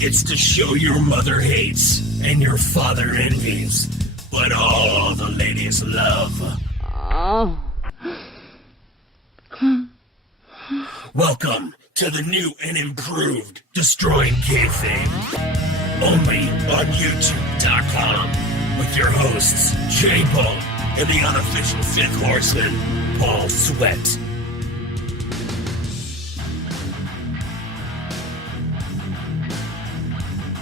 It's the show your mother hates and your father envies, but all the ladies love. Welcome to the new and improved Destroying Kayfabe, only on YouTube.com, with your hosts, J-Paul and the unofficial fifth horseman, Paul Sweat.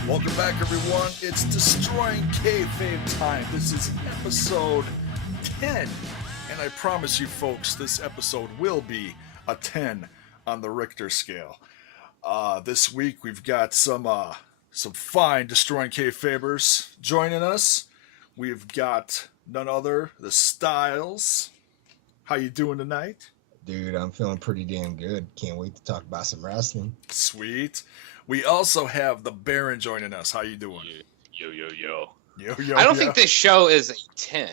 Welcome back, everyone. It's Destroying Kayfabe time. This is episode 10, and I promise you folks, this episode will be a 10 on the Richter scale. This week we've got some fine Destroying Kayfabers joining us. We've got none other, the Styles. How you doing tonight? Dude, I'm feeling pretty damn good. Can't wait to talk about some wrestling. Sweet. We also have the Baron joining us. How you doing? Yo. Yo. I don't think this show is a 10.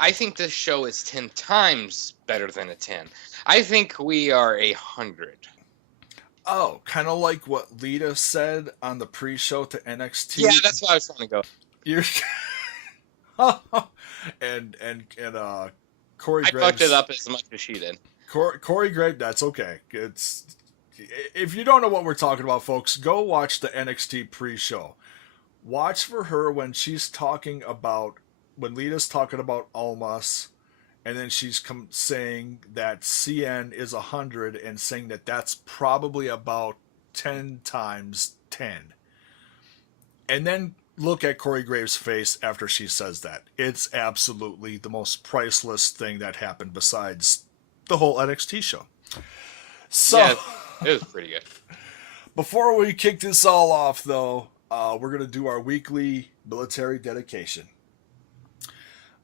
I think this show is 10 times better than a 10. I think we are 100. Oh, kind of like what Lita said on the pre-show to NXT. Yeah, that's why I was trying to go. You're and Corey I Graves. fucked it up as much as she did. Corey Graves, that's okay. It's if you don't know what we're talking about, folks, go watch the NXT pre-show. Watch for her when she's talking about when Lita's talking about Almas, and then she's saying that CN is 100 and saying that that's probably about 10 times 10. And then look at Corey Graves' face after she says that. It's absolutely the most priceless thing that happened besides the whole NXT show. So, yeah, it was pretty good. Before we kick this all off, though, we're going to do our weekly military dedication.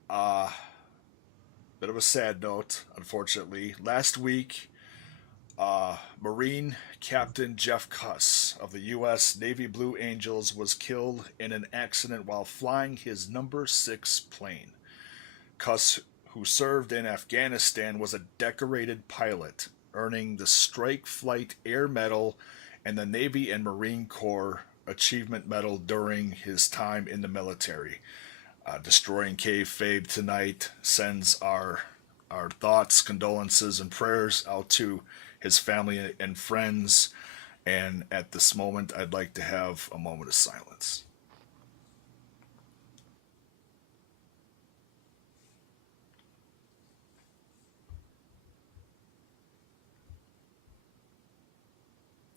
Bit of a sad note, unfortunately. Last week, Marine Captain Jeff Kuss of the U.S. Navy Blue Angels was killed in an accident while flying his number 6 plane. Kuss, who served in Afghanistan, was a decorated pilot, earning the Strike Flight Air Medal and the Navy and Marine Corps Achievement Medal during his time in the military. Destroying Kayfabe tonight sends our thoughts, condolences, and prayers out to his family and friends. And at this moment, I'd like to have a moment of silence.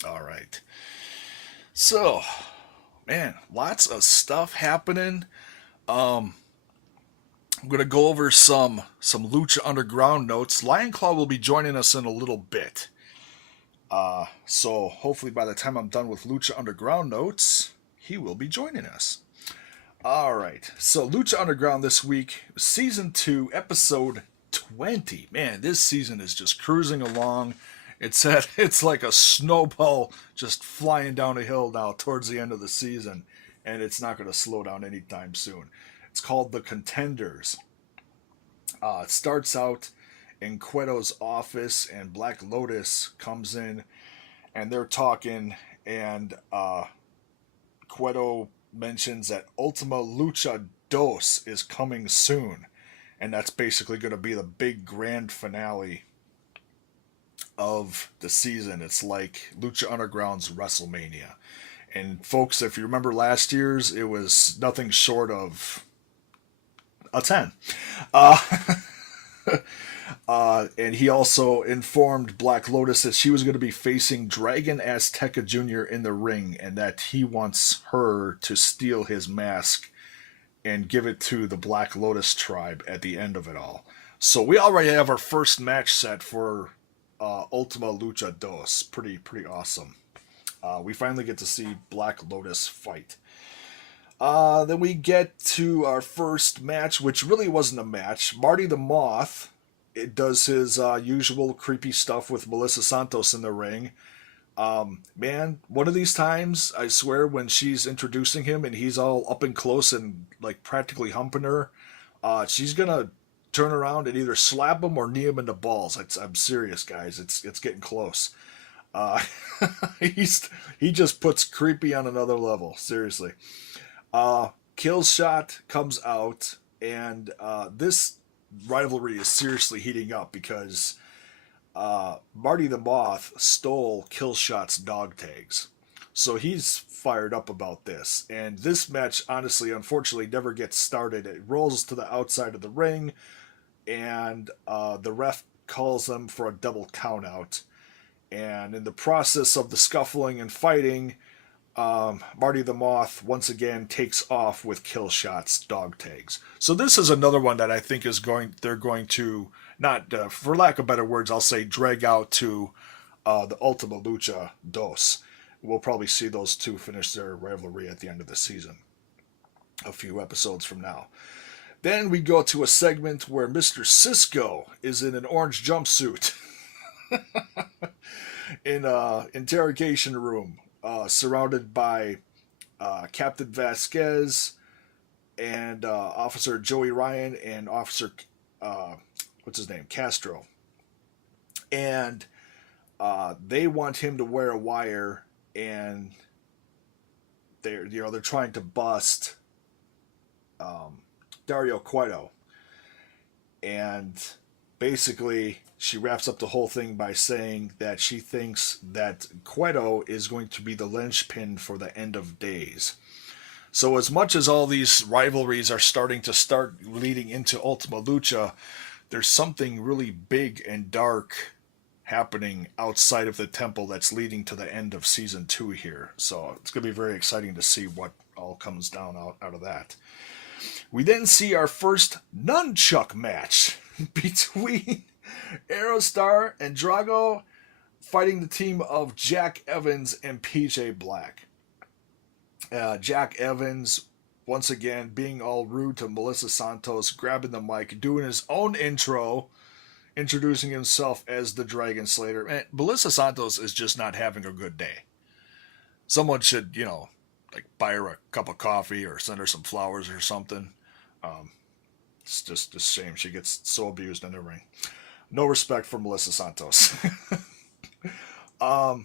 All right. So, man, lots of stuff happening. I'm going to go over some Lucha Underground notes. Lion Claw will be joining us in a little bit. So hopefully by the time I'm done with Lucha Underground notes, he will be joining us. All right. So Lucha Underground this week, Season 2, Episode 20. Man, this season is just cruising along. It's like a snowball just flying down a hill now towards the end of the season, and it's not going to slow down anytime soon. It's called The Contenders. It starts out in Cueto's office, and Black Lotus comes in, and they're talking, and Cueto mentions that Ultima Lucha Dos is coming soon, and that's basically going to be the big grand finale of the season. It's like Lucha Underground's WrestleMania. And folks, if you remember last year's, it was nothing short of a 10. And he also informed Black Lotus that she was going to be facing Dragon Azteca Jr. in the ring, and that he wants her to steal his mask and give it to the Black Lotus tribe at the end of it all. So we already have our first match set for Ultima Lucha Dos. Pretty awesome. We finally get to see Black Lotus fight. Then we get to our first match, which really wasn't a match. Marty the Moth, it does his usual creepy stuff with Melissa Santos in the ring. Man, one of these times, I swear, when she's introducing him and he's all up and close and like practically humping her, she's gonna turn around and either slap him or knee him in the balls. I'm serious, guys. It's getting close. Uh, he just puts creepy on another level. Seriously. Killshot comes out, and this rivalry is seriously heating up because Marty the Moth stole Killshot's dog tags. So he's fired up about this. And this match, honestly, unfortunately, never gets started. It rolls to the outside of the ring, and the ref calls them for a double countout. And in the process of the scuffling and fighting, Marty the Moth once again takes off with Killshot's dog tags. So this is another one that I think they're going to, not, for lack of better words, I'll say drag out to the Ultima Lucha Dos. We'll probably see those two finish their rivalry at the end of the season, a few episodes from now. Then we go to a segment where Mr. Cisco is in an orange jumpsuit in an interrogation room, surrounded by Captain Vasquez and Officer Joey Ryan and Officer Castro, and they want him to wear a wire, and they're trying to bust Dario Cueto, and basically she wraps up the whole thing by saying that she thinks that Cueto is going to be the linchpin for the end of days. So as much as all these rivalries are starting leading into Ultima Lucha, there's something really big and dark happening outside of the temple that's leading to the end of season 2 here. So it's going to be very exciting to see what all comes down out of that. We then see our first nunchuck match between Aerostar and Drago fighting the team of Jack Evans and PJ Black. Jack Evans, once again, being all rude to Melissa Santos, grabbing the mic, doing his own intro, introducing himself as the Dragon Slayer. And Melissa Santos is just not having a good day. Someone should, buy her a cup of coffee or send her some flowers or something. It's just a shame she gets so abused in the ring. No respect for Melissa Santos. But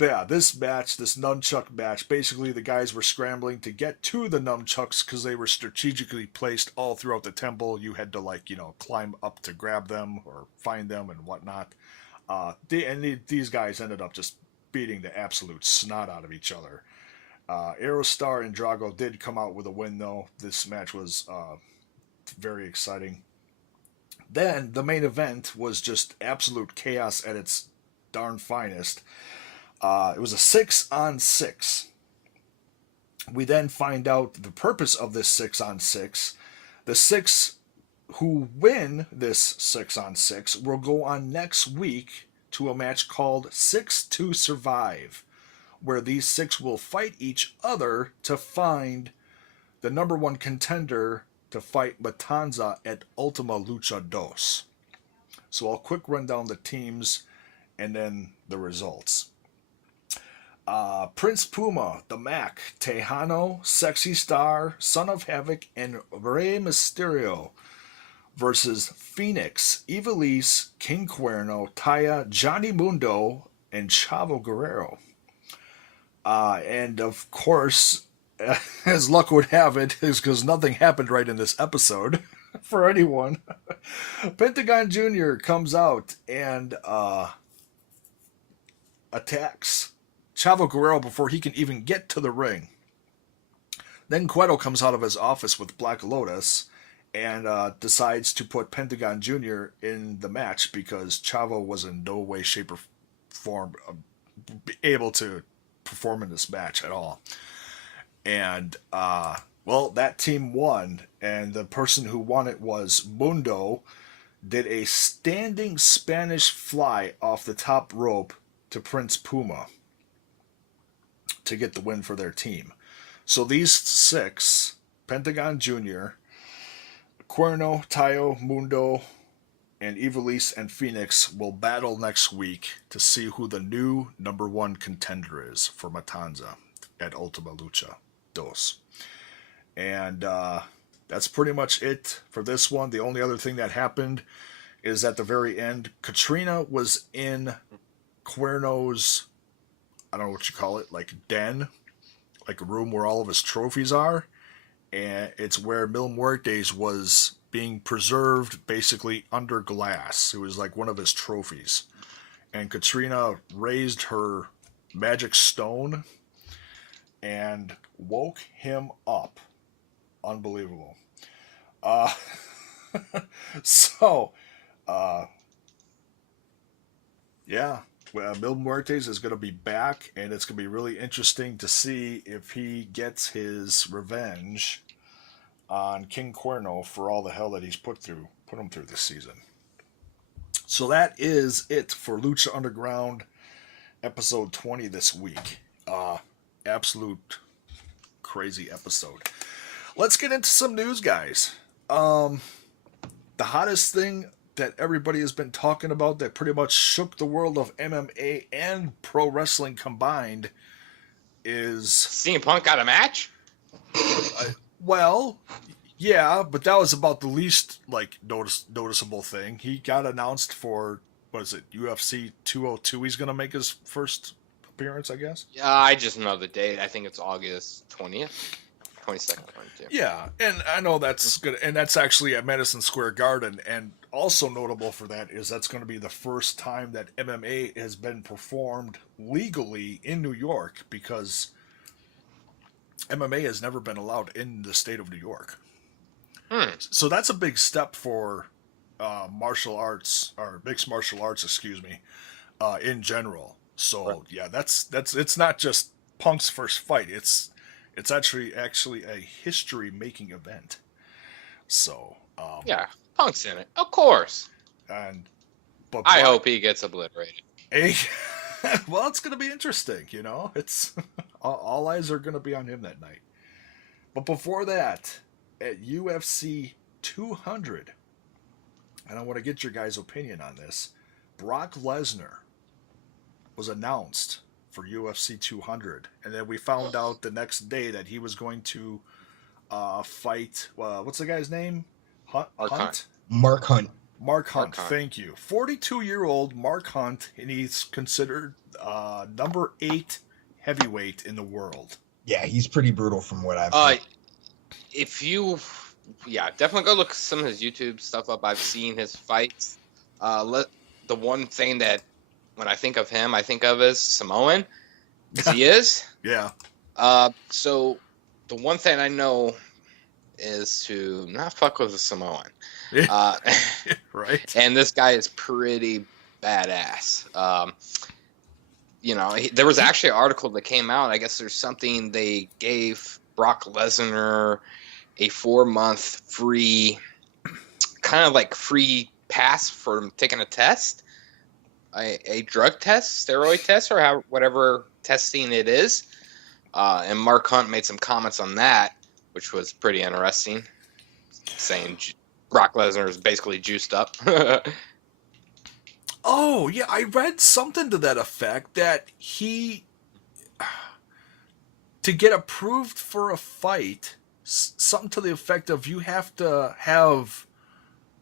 yeah, this nunchuck match, basically the guys were scrambling to get to the nunchucks because they were strategically placed all throughout the temple. You had to climb up to grab them or find them and whatnot. These guys ended up just beating the absolute snot out of each other. Aerostar and Drago did come out with a win, though. This match was very exciting. Then the main event was just absolute chaos at its darn finest. It was a 6-on-6. We then find out the purpose of this 6-on-6. The 6 who win this 6-on-6 will go on next week to a match called 6 to Survive, where these 6 will fight each other to find the number 1 contender to fight Matanza at Ultima Lucha Dos. So I'll quick run down the teams and then the results. Prince Puma, the Mac, Tejano, Sexy Star, Son of Havoc, and Rey Mysterio versus Phoenix, Ivelisse, King Cuerno, Taya, Johnny Mundo, and Chavo Guerrero. And of course, as luck would have it, is because nothing happened right in this episode for anyone, Pentagon Jr. comes out and attacks Chavo Guerrero before he can even get to the ring. Then Cueto comes out of his office with Black Lotus and decides to put Pentagon Jr. in the match because Chavo was in no way, shape, or form able to perform in this match at all. And, that team won, and the person who won it was Mundo, did a standing Spanish fly off the top rope to Prince Puma to get the win for their team. So these 6, Pentagon Jr., Cuerno, Tayo, Mundo, and Ivelisse and Phoenix will battle next week to see who the new number 1 contender is for Matanza at Ultima Lucha Dos. And that's pretty much it for this one. The only other thing that happened is at the very end, Katrina was in Cuerno's, I don't know what you call it, like den, like a room where all of his trophies are. And it's where Mil Muertes was being preserved basically under glass. It was like one of his trophies. And Katrina raised her magic stone and woke him up. Unbelievable. Uh, so, yeah, well, Mil Muertes is going to be back, and it's going to be really interesting to see if he gets his revenge on King Cuerno for all the hell that he's put him through this season. So that is it for Lucha Underground episode 20 this week. Absolute crazy episode. Let's get into some news, guys. The hottest thing that everybody has been talking about that pretty much shook the world of MMA and pro wrestling combined is... CM Punk got a match? Well, yeah, but that was about the least noticeable thing. He got announced for, what is it, UFC 202. He's going to make his first appearance, I guess. Yeah, I just know the date. I think it's August 20th. 22nd. Yeah, and I know that's good, and that's actually at Madison Square Garden. And also notable for that is that's going to be the first time that MMA has been performed legally in New York, because MMA has never been allowed in the state of New York. So that's a big step for martial arts, or mixed martial arts, excuse me, in general. So right. Yeah, that's it's not just Punk's first fight. It's actually a history-making event. So yeah, Punk's in it, of course. But I hope he gets obliterated. Well, it's going to be interesting. You know, it's all eyes are going to be on him that night. But before that, at UFC 200, and I want to get your guys' opinion on this. Brock Lesnar was announced for UFC 200, and then we found out the next day that he was going to fight. What's the guy's name? Hunt. Mark Hunt. Mark Hunt. Thank you. 42-year-old Mark Hunt, and he's considered number 8 heavyweight in the world. Yeah, he's pretty brutal from what I've heard. Definitely go look some of his YouTube stuff up. I've seen his fights. The one thing that when I think of him, I think of as Samoan, as he is. Yeah. So the one thing I know is to not fuck with a Samoan. Right. And this guy is pretty badass. There was actually an article that came out. I guess there's something they gave Brock Lesnar a 4-month free, kind of like free pass for taking a test, a drug test, steroid test, or whatever testing it is. And Mark Hunt made some comments on that, which was pretty interesting, saying Brock Lesnar is basically juiced up. Oh, yeah, I read something to that effect, that to get approved for a fight, something to the effect of you have to have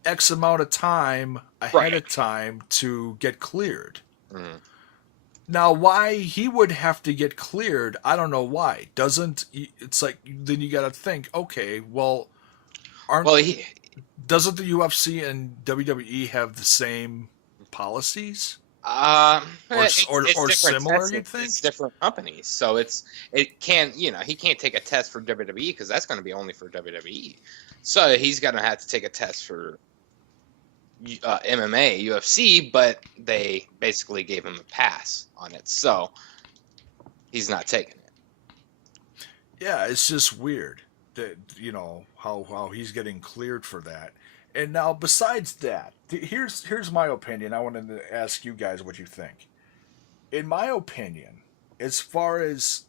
X amount of time ahead of time to get cleared. Mm. Now, why he would have to get cleared, I don't know why. It's like, then you got to think, okay, well, doesn't the UFC and WWE have the same policies? Or similar, you'd think? It's different companies. So he can't take a test for WWE because that's going to be only for WWE. So he's going to have to take a test for MMA, UFC, but they basically gave him a pass on it. So he's not taking it. Yeah, it's just weird that, how he's getting cleared for that. And now, besides that, here's my opinion. I wanted to ask you guys what you think. In my opinion, as far as,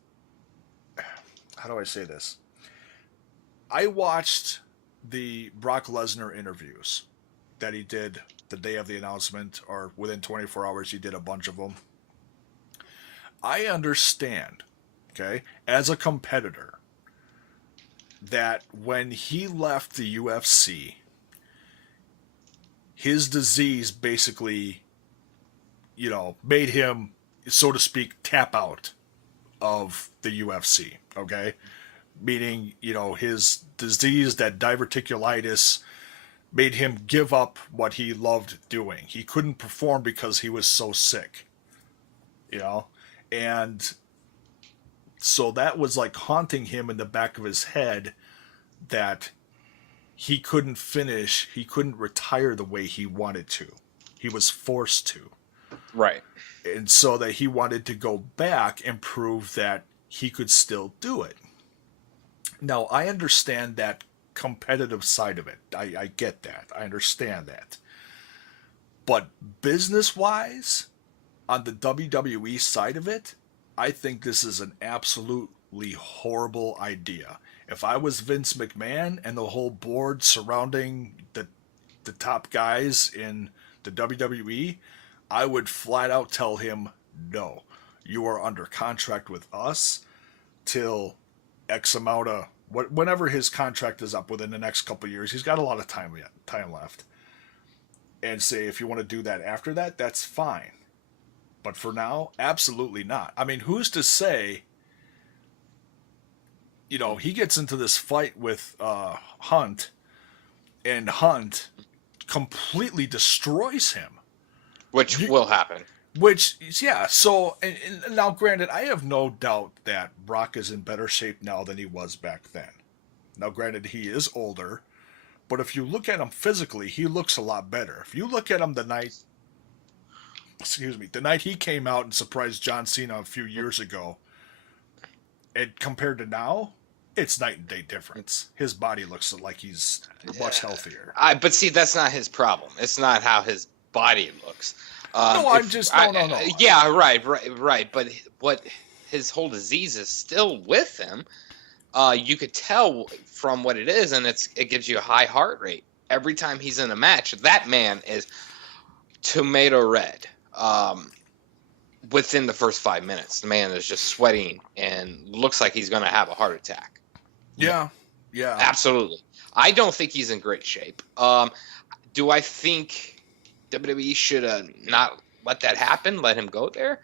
how do I say this? I watched the Brock Lesnar interviews that he did the day of the announcement, or within 24 hours, he did a bunch of them. I understand, okay, as a competitor, that when he left the UFC, his disease basically made him, so to speak, tap out of the UFC. Okay, meaning his disease, that diverticulitis, made him give up what he loved doing. He couldn't perform because he was so sick. And so that was like haunting him in the back of his head, that he couldn't finish, he couldn't retire the way he wanted to. He was forced to. Right. And so that he wanted to go back and prove that he could still do it. Now, I understand that competitive side of it. I get that. I understand that. But business-wise, on the WWE side of it, I think this is an absolutely horrible idea. If I was Vince McMahon and the whole board surrounding the top guys in the WWE, I would flat out tell him, no, you are under contract with us till X amount of, whenever his contract is up within the next couple of years. He's got a lot of time left. And say, if you want to do that after that, that's fine. But for now, absolutely not. I mean, who's to say, he gets into this fight with Hunt, and Hunt completely destroys him. Which will happen. So, and now granted, I have no doubt that Brock is in better shape now than he was back then. Now granted, he is older, but if you look at him physically, he looks a lot better. If you look at him the night he came out and surprised John Cena a few years ago, and compared to now, it's night and day difference. His body looks like he's much healthier. But see, that's not his problem. It's not how his body looks. No. Yeah, right. But what his whole disease is still with him. You could tell from what it is, and it gives you a high heart rate every time he's in a match. That man is tomato red. Within the first 5 minutes, the man is just sweating and looks like he's going to have a heart attack. Yeah. Absolutely. I don't think he's in great shape. Do I think WWE should have not let that happen, let him go there?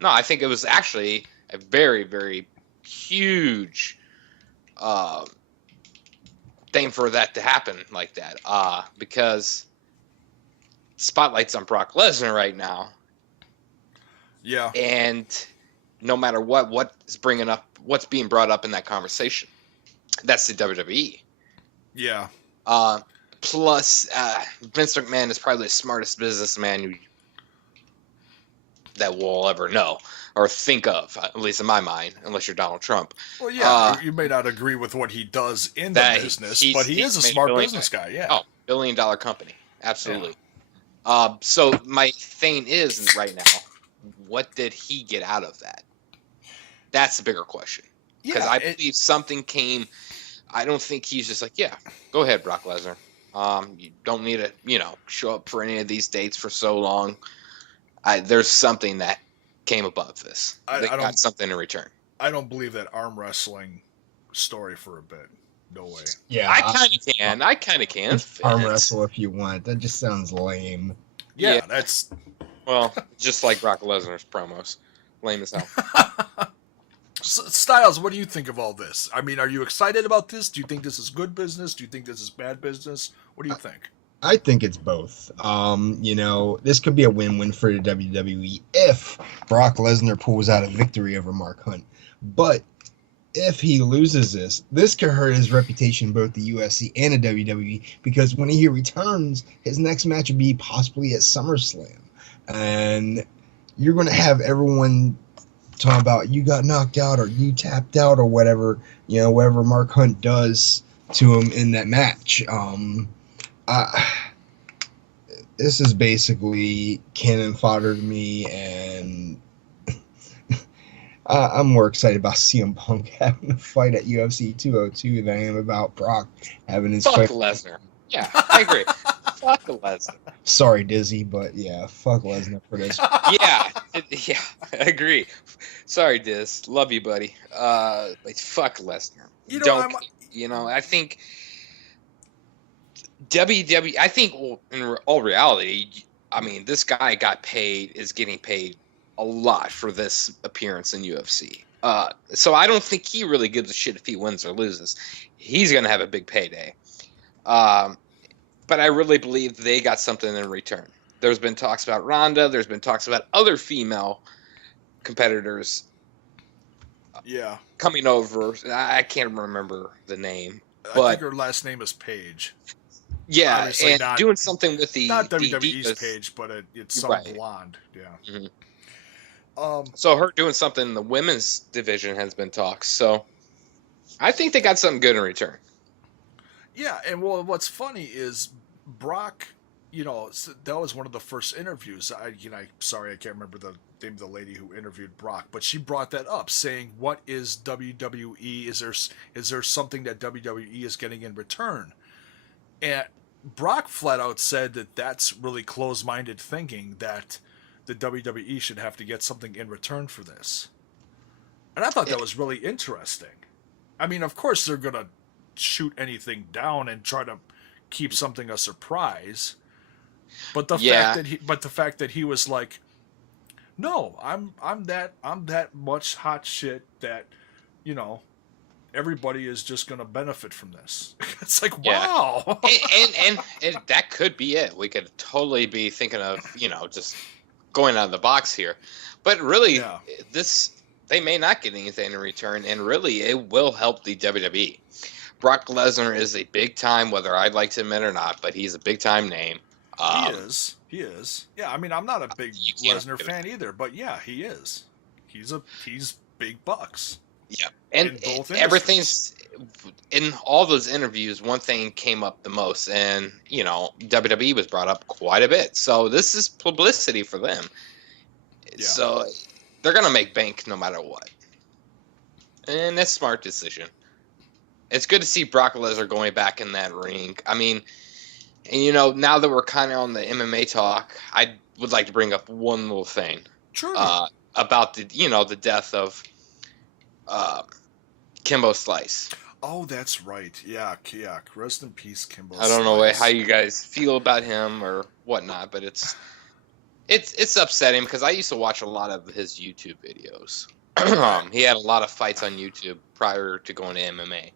No, I think it was actually a very, very huge thing for that to happen like that, because spotlight's on Brock Lesnar right now. Yeah. And no matter what's being brought up in that conversation, that's the WWE. Yeah. Plus, Vince McMahon is probably the smartest businessman that we'll ever know or think of, at least in my mind, unless you're Donald Trump. Well, yeah, you may not agree with what he does in the business, but he is a smart business guy, yeah. Oh, $1 billion company. Absolutely. Yeah. So my thing is right now, what did he get out of that? That's the bigger question. Because I believe something came. I don't think he's just like, yeah, go ahead, Brock Lesnar. You don't need to, show up for any of these dates for so long. There's something that came above this. They got something in return. I don't believe that arm wrestling story for a bit. No way. Yeah, I kind of can. Arm wrestle if you want. That just sounds lame. Yeah, that's... Well, just like Brock Lesnar's promos. Lame as hell. Styles, what do you think of all this? I mean, are you excited about this? Do you think this is good business? Do you think this is bad business? What do you think? I think it's both. This could be a win-win for the WWE if Brock Lesnar pulls out a victory over Mark Hunt. But if he loses this could hurt his reputation, both the UFC and the WWE, because when he returns, his next match would be possibly at SummerSlam. And you're going to have everyone talking about you got knocked out or you tapped out or whatever, whatever Mark Hunt does to him in that match. This is basically cannon fodder to me, and I'm more excited about CM Punk having a fight at UFC 202 than I am about Brock having his fight. Fuck Lesnar. Yeah, I agree. Fuck Lesnar. Sorry, Dizzy, but yeah, fuck Lesnar for this. Yeah, I agree. Sorry, Diz. Love you, buddy. But fuck Lesnar. I think WWE. I think in all reality, I mean, this guy is getting paid a lot for this appearance in UFC. So I don't think he really gives a shit if he wins or loses. He's going to have a big payday. But I really believe they got something in return. There's been talks about Ronda. There's been talks about other female competitors coming over. I can't remember the name. I But think her last name is Paige. yeah, Obviously and not- doing something with the Not the WWE's divas. Paige, but it's some Right. blonde. Yeah. Mhm. So her doing something in the women's division has been talks. So I think they got something good in return. Yeah, and well, what's funny is Brock. That was one of the first interviews. Sorry, I can't remember the name of the lady who interviewed Brock, but she brought that up, saying, "What is WWE? Is there something that WWE is getting in return?" And Brock flat out said that that's really close-minded thinking, that the WWE should have to get something in return for this. And I thought that was really interesting. I mean, of course they're gonna shoot anything down and try to keep something a surprise. But the fact that he was like, "No, I'm that much hot shit that, everybody is just gonna benefit from this." It's like, wow. and that could be it. We could totally be thinking of, just going out of the box here. But really, they may not get anything in return, and really, it will help the WWE. Brock Lesnar is a big time, whether I'd like to admit or not, but he's a big time name. He is. Yeah, I mean, I'm not a big Lesnar fan either, but yeah, he is. He's big bucks. Yeah, and everything's in all those interviews. One thing came up the most, and WWE was brought up quite a bit. So this is publicity for them. Yeah. So they're gonna make bank no matter what, and that's a smart decision. It's good to see Brock Lesnar going back in that ring. I mean, and now that we're kind of on the MMA talk, I would like to bring up one little thing. Sure. About the death of Kimbo Slice. Oh, that's right. Yeah. Rest in peace, Kimbo. I don't know how you guys feel about him or whatnot, but it's upsetting because I used to watch a lot of his YouTube videos. He had a lot of fights on YouTube prior to going to MMA.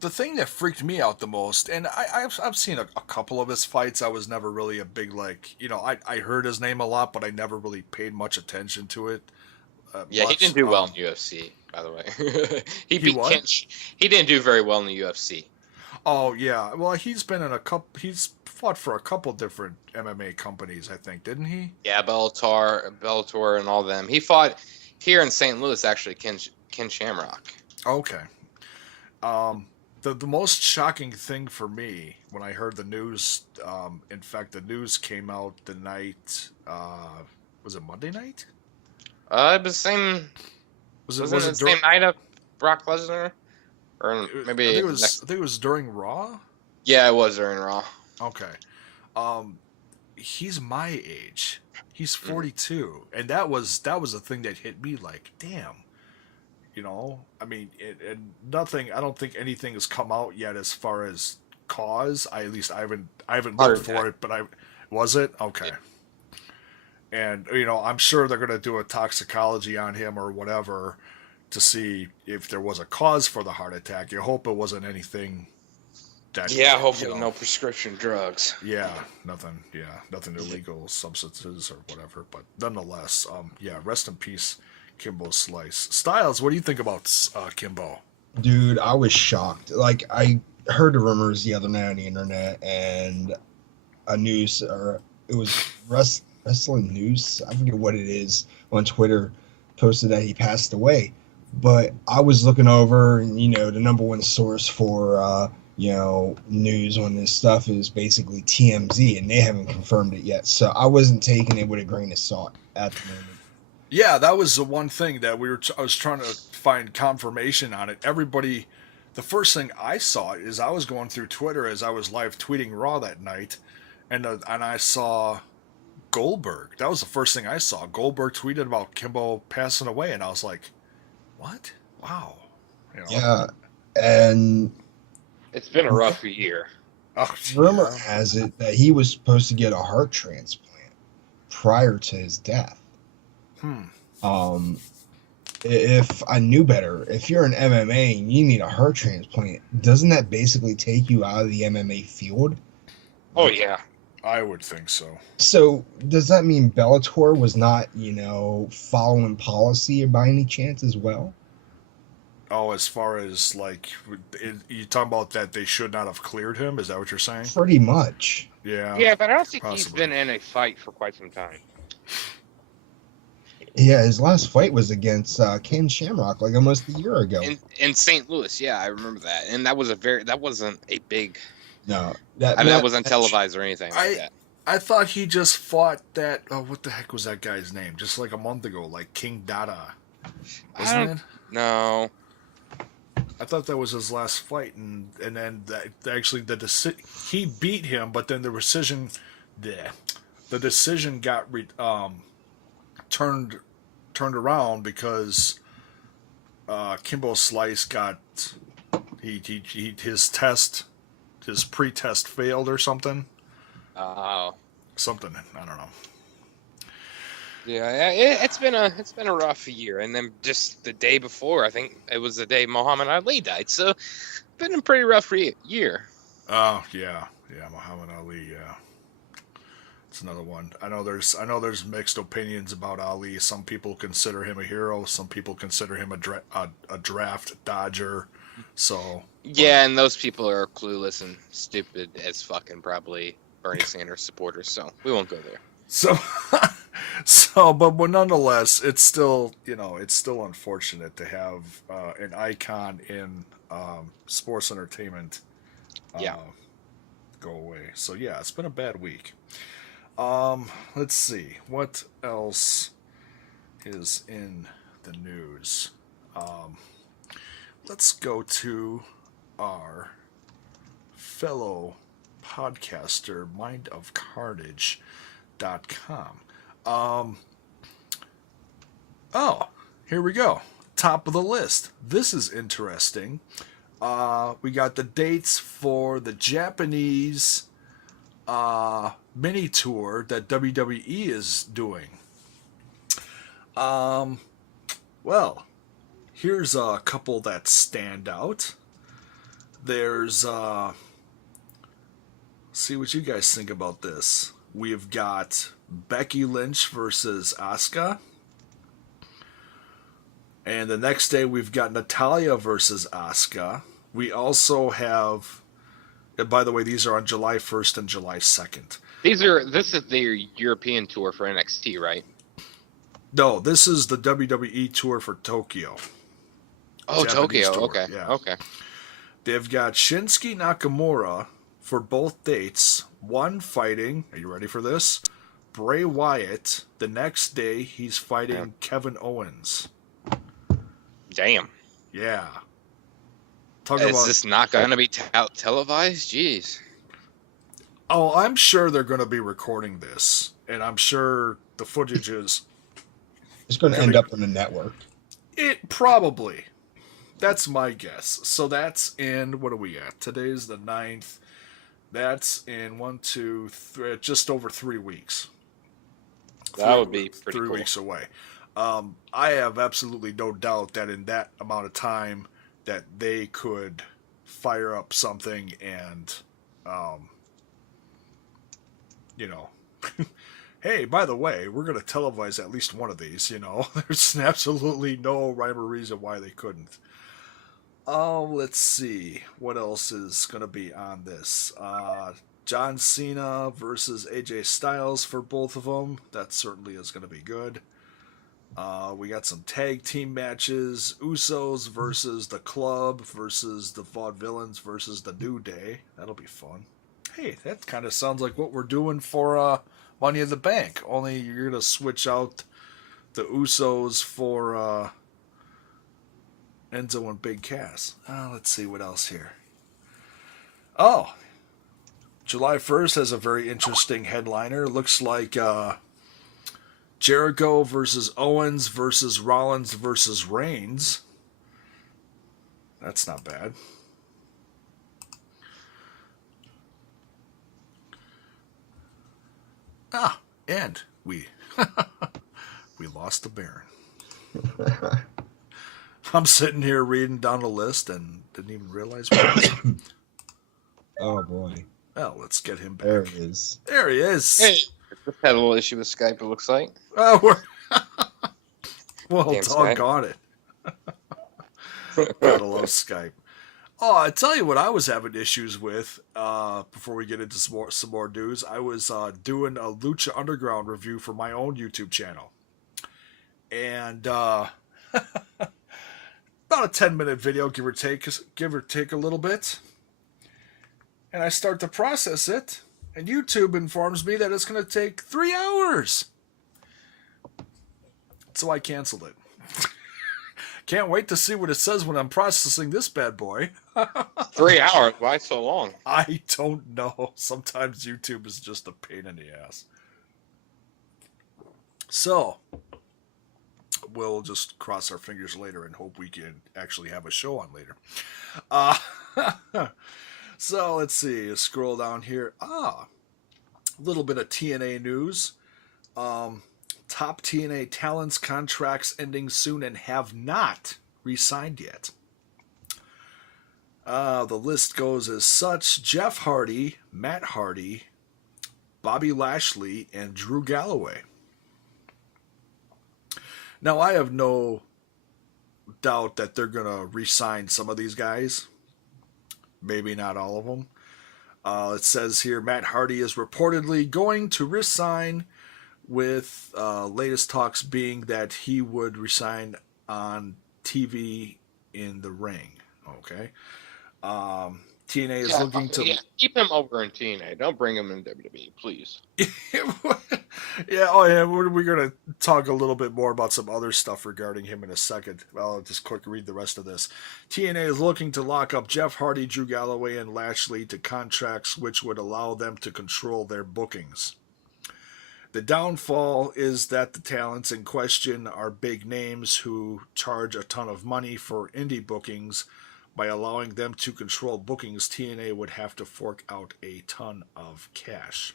The thing that freaked me out the most, and I've seen a couple of his fights. I was never really a big, I heard his name a lot, but I never really paid much attention to it. He didn't do well in UFC, by the way. He didn't do very well in the UFC. Oh yeah, well he's fought for a couple different MMA companies, I think, didn't he? Yeah, Bellator, and all them. He fought here in St. Louis, actually, Ken Shamrock. Okay. The most shocking thing for me when I heard the news, in fact, the news came out the night, was it Monday night? It was the same. Was it the same night of Brock Lesnar, or maybe I think it was during Raw. Yeah, it was during Raw. Okay. He's my age. He's 42, and that was the thing that hit me like, damn. I mean, and nothing. I don't think anything has come out yet as far as cause. I haven't looked for it, but was it okay? Yeah. And I'm sure they're gonna do a toxicology on him or whatever to see if there was a cause for the heart attack. You hope it wasn't anything. Hopefully no prescription drugs. Yeah, nothing illegal substances or whatever. But nonetheless, rest in peace, Kimbo Slice. Styles, what do you think about Kimbo? Dude, I was shocked. Like, I heard the rumors the other night on the internet, and it was Wrestling News, I forget what it is, on Twitter, posted that he passed away. But I was looking over, and the number one source for news on this stuff is basically TMZ, and they haven't confirmed it yet. So I wasn't taking it with a grain of salt at the moment. Yeah, that was the one thing that I was trying to find confirmation on it. Everybody, the first thing I saw is I was going through Twitter as I was live tweeting Raw that night, and I saw Goldberg. That was the first thing I saw. Goldberg tweeted about Kimbo passing away, and I was like, what? Wow. Yeah, and it's been a rough year. Rumor has it that he was supposed to get a heart transplant. prior to his death. Hmm. If I knew better, if you're an MMA and you need a heart transplant, doesn't that basically take you out of the MMA field? Oh yeah. I would think so. So does that mean Bellator was not, following policy by any chance as well? Oh, as far as like, you talking about that they should not have cleared him? Is that what you're saying? Pretty much. Yeah. Yeah, but I don't think he's possibly. been in a fight for quite some time. Yeah, his last fight was against Ken Shamrock like almost a year ago. In St. Louis, yeah, I remember that. And that wasn't a big No, that wasn't televised or anything like I that. I thought he just fought that. Oh, what the heck was that guy's name? Just like a month ago, like King Dada, wasn't it? No. I thought that was his last fight, and then that actually he beat him, but then the decision got turned around because Kimbo Slice got his pre-test failed or something. Something, I don't know. Yeah, it's been a rough year, and then just the day before, I think it was the day Muhammad Ali died. So, been a pretty rough year. Oh yeah, Muhammad Ali. Yeah, it's another one. I know there's mixed opinions about Ali. Some people consider him a hero. Some people consider him a draft dodger. So yeah, and those people are clueless and stupid as fucking probably Bernie Sanders supporters. So we won't go there. But nonetheless, it's still unfortunate to have an icon in sports entertainment go away. So yeah, it's been a bad week. Let's see what else is in the news. Let's go to our fellow podcaster, mindofcarnage.com. Oh, here we go. Top of the list. This is interesting. We got the dates for the Japanese mini tour that WWE is doing. Well, here's a couple that stand out. There's see what you guys think about this. We've got Becky Lynch versus Asuka. And the next day we've got Natalya versus Asuka. We also have, and by the way, these are on July 1st and July 2nd. This is their European tour for NXT, right? No, this is the WWE tour for Tokyo. Oh, Japanese Tokyo. tour, Okay. yeah. Okay. They've got Shinsuke Nakamura for both dates. One fighting, are you ready for this? Bray Wyatt. The next day, he's fighting Kevin Owens. Damn. Yeah. Is this not going to be televised? Jeez. Oh, I'm sure they're going to be recording this, and I'm sure the footage is... It's going to end up on the network. It probably. That's my guess. So that's in, what are we at? Today's the 9th. That's in 1, 2, 3, just over 3 weeks. That would be pretty 3 cool. weeks away. I have absolutely no doubt that in that amount of time that they could fire up something and, hey, by the way, we're going to televise at least one of these, There's absolutely no rhyme or reason why they couldn't. Let's see. What else is going to be on this? John Cena versus AJ Styles for both of them. That certainly is going to be good. We got some tag team matches. Usos versus the Club versus the Vaudevillains versus the New Day. That'll be fun. Hey, that kind of sounds like what we're doing for Money in the Bank. Only you're going to switch out the Usos for Enzo and Big Cass. Let's see what else here. Oh, July 1st has a very interesting headliner. Looks like Jericho versus Owens versus Rollins versus Reigns. That's not bad. And We we lost the Baron. I'm sitting here reading down the list and didn't even realize what it was. Oh boy. Well, let's get him back. There it is. There he is. Hey, just had a little issue with Skype. It looks like. Oh, well, Damn doggone it. Gotta love Skype. Oh, I tell you what I was having issues with before we get into some more news. I was doing a Lucha Underground review for my own YouTube channel. And about a 10-minute video, give or take a little bit. And I start to process it, and YouTube informs me that it's going to take 3 hours. So I canceled it. Can't wait to see what it says when I'm processing this bad boy. 3 hours? Why so long? I don't know. Sometimes YouTube is just a pain in the ass. So, we'll just cross our fingers later and hope we can actually have a show on later. So, let's see. Scroll down here. A little bit of TNA news. Top TNA talents contracts ending soon and have not re-signed yet. The list goes as such: Jeff Hardy, Matt Hardy, Bobby Lashley, and Drew Galloway. Now, I have no doubt that they're going to re-sign some of these guys. Maybe not all of them. It says here Matt Hardy is reportedly going to resign, with latest talks being that he would resign on TV in the ring. Okay. TNA is looking to... Yeah, keep him over in TNA. Don't bring him in WWE, please. Yeah, we're going to talk a little bit more about some other stuff regarding him in a second. I'll just quick read the rest of this. TNA is looking to lock up Jeff Hardy, Drew Galloway, and Lashley to contracts which would allow them to control their bookings. The downfall is that the talents in question are big names who charge a ton of money for indie bookings. By allowing them to control bookings, TNA would have to fork out a ton of cash.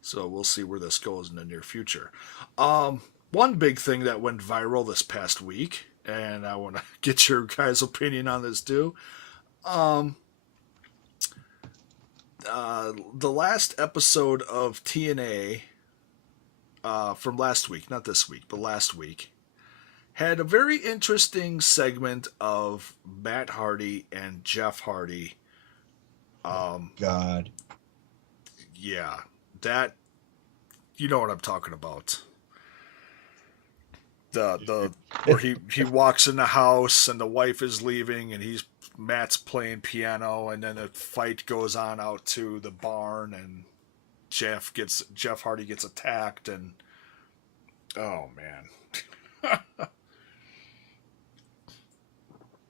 So we'll see where this goes in the near future. One big thing that went viral this past week, and I want to get your guys' opinion on this too. The last episode of TNA from last week, not this week, but last week, had a very interesting segment of Matt Hardy and Jeff Hardy. God. Yeah, that, you know what I'm talking about. The where he walks in the house and the wife is leaving and Matt's playing piano, and then a fight goes on out to the barn and Jeff Hardy gets attacked, and oh man.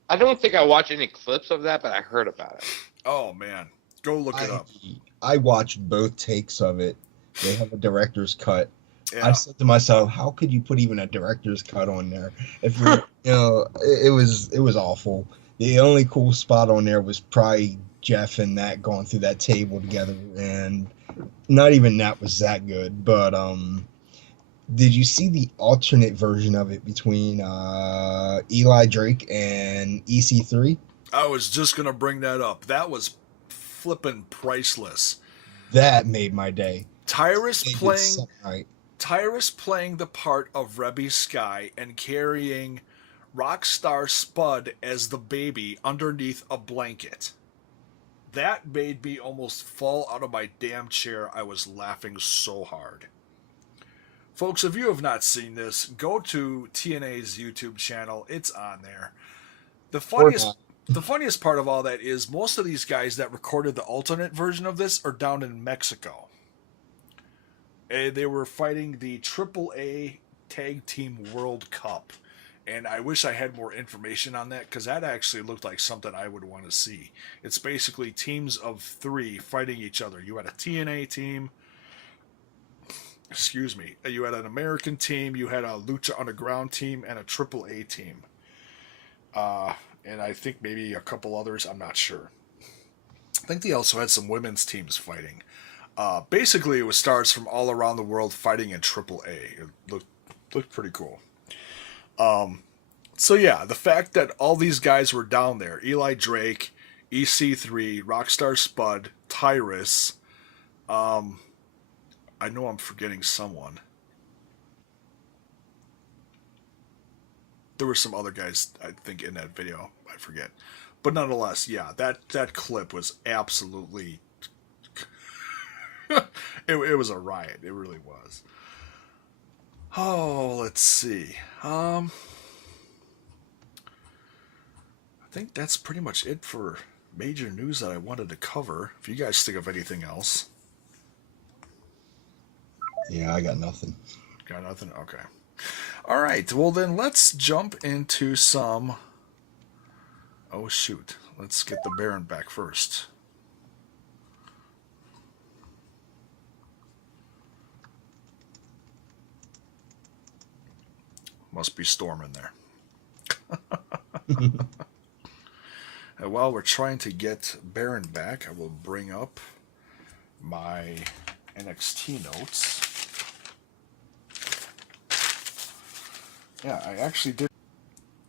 I don't think I watched any clips of that, but I heard about it. Oh man, go look it up. I watched both takes of it. They have a director's cut. Yeah. I said to myself, how could you put even a director's cut on there? If it was awful. The only cool spot on there was probably Jeff and Matt going through that table together, and not even that was that good. But did you see the alternate version of it between Eli Drake and EC3? I was just gonna bring that up. That was flippin' priceless. That made my day. Tyrus playing the part of Rebby Sky and carrying Rockstar Spud as the baby underneath a blanket. That made me almost fall out of my damn chair. I was laughing so hard. Folks, if you have not seen this, go to TNA's YouTube channel. It's on there. The funniest part of all that is most of these guys that recorded the alternate version of this are down in Mexico. They were fighting the AAA Tag Team World Cup. And I wish I had more information on that, because that actually looked like something I would want to see. It's basically teams of 3 fighting each other. You had a TNA team. Excuse me. You had an American team. You had a Lucha Underground team and a AAA team. And I think maybe a couple others. I'm not sure. I think they also had some women's teams fighting. Basically, it was stars from all around the world fighting in AAA. It looked pretty cool. So yeah, the fact that all these guys were down there, Eli Drake, EC3, Rockstar Spud, Tyrus, I know I'm forgetting someone. There were some other guys, I think, in that video. I forget. But nonetheless, yeah, that clip was absolutely... it was a riot. It really was. Oh, let's see. I think that's pretty much it for major news that I wanted to cover. If you guys think of anything else. Yeah, I got nothing. Got nothing? Okay. All right. Well, then let's jump into some... Oh, shoot. Let's get the Baron back first. Must be storming there. And while we're trying to get Baron back, I will bring up my NXT notes. Yeah, I actually did.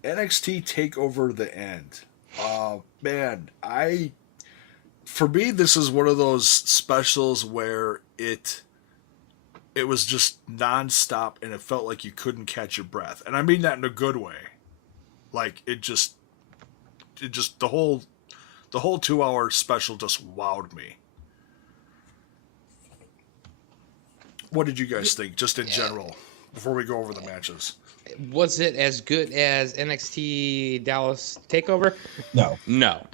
NXT TakeOver the End. Man, for me, this is one of those specials where it was just nonstop and it felt like you couldn't catch your breath. And I mean that in a good way. Like, it just the whole 2-hour special just wowed me. What did you guys think, just in general, before we go over the matches? Was it as good as NXT Dallas Takeover? No. No.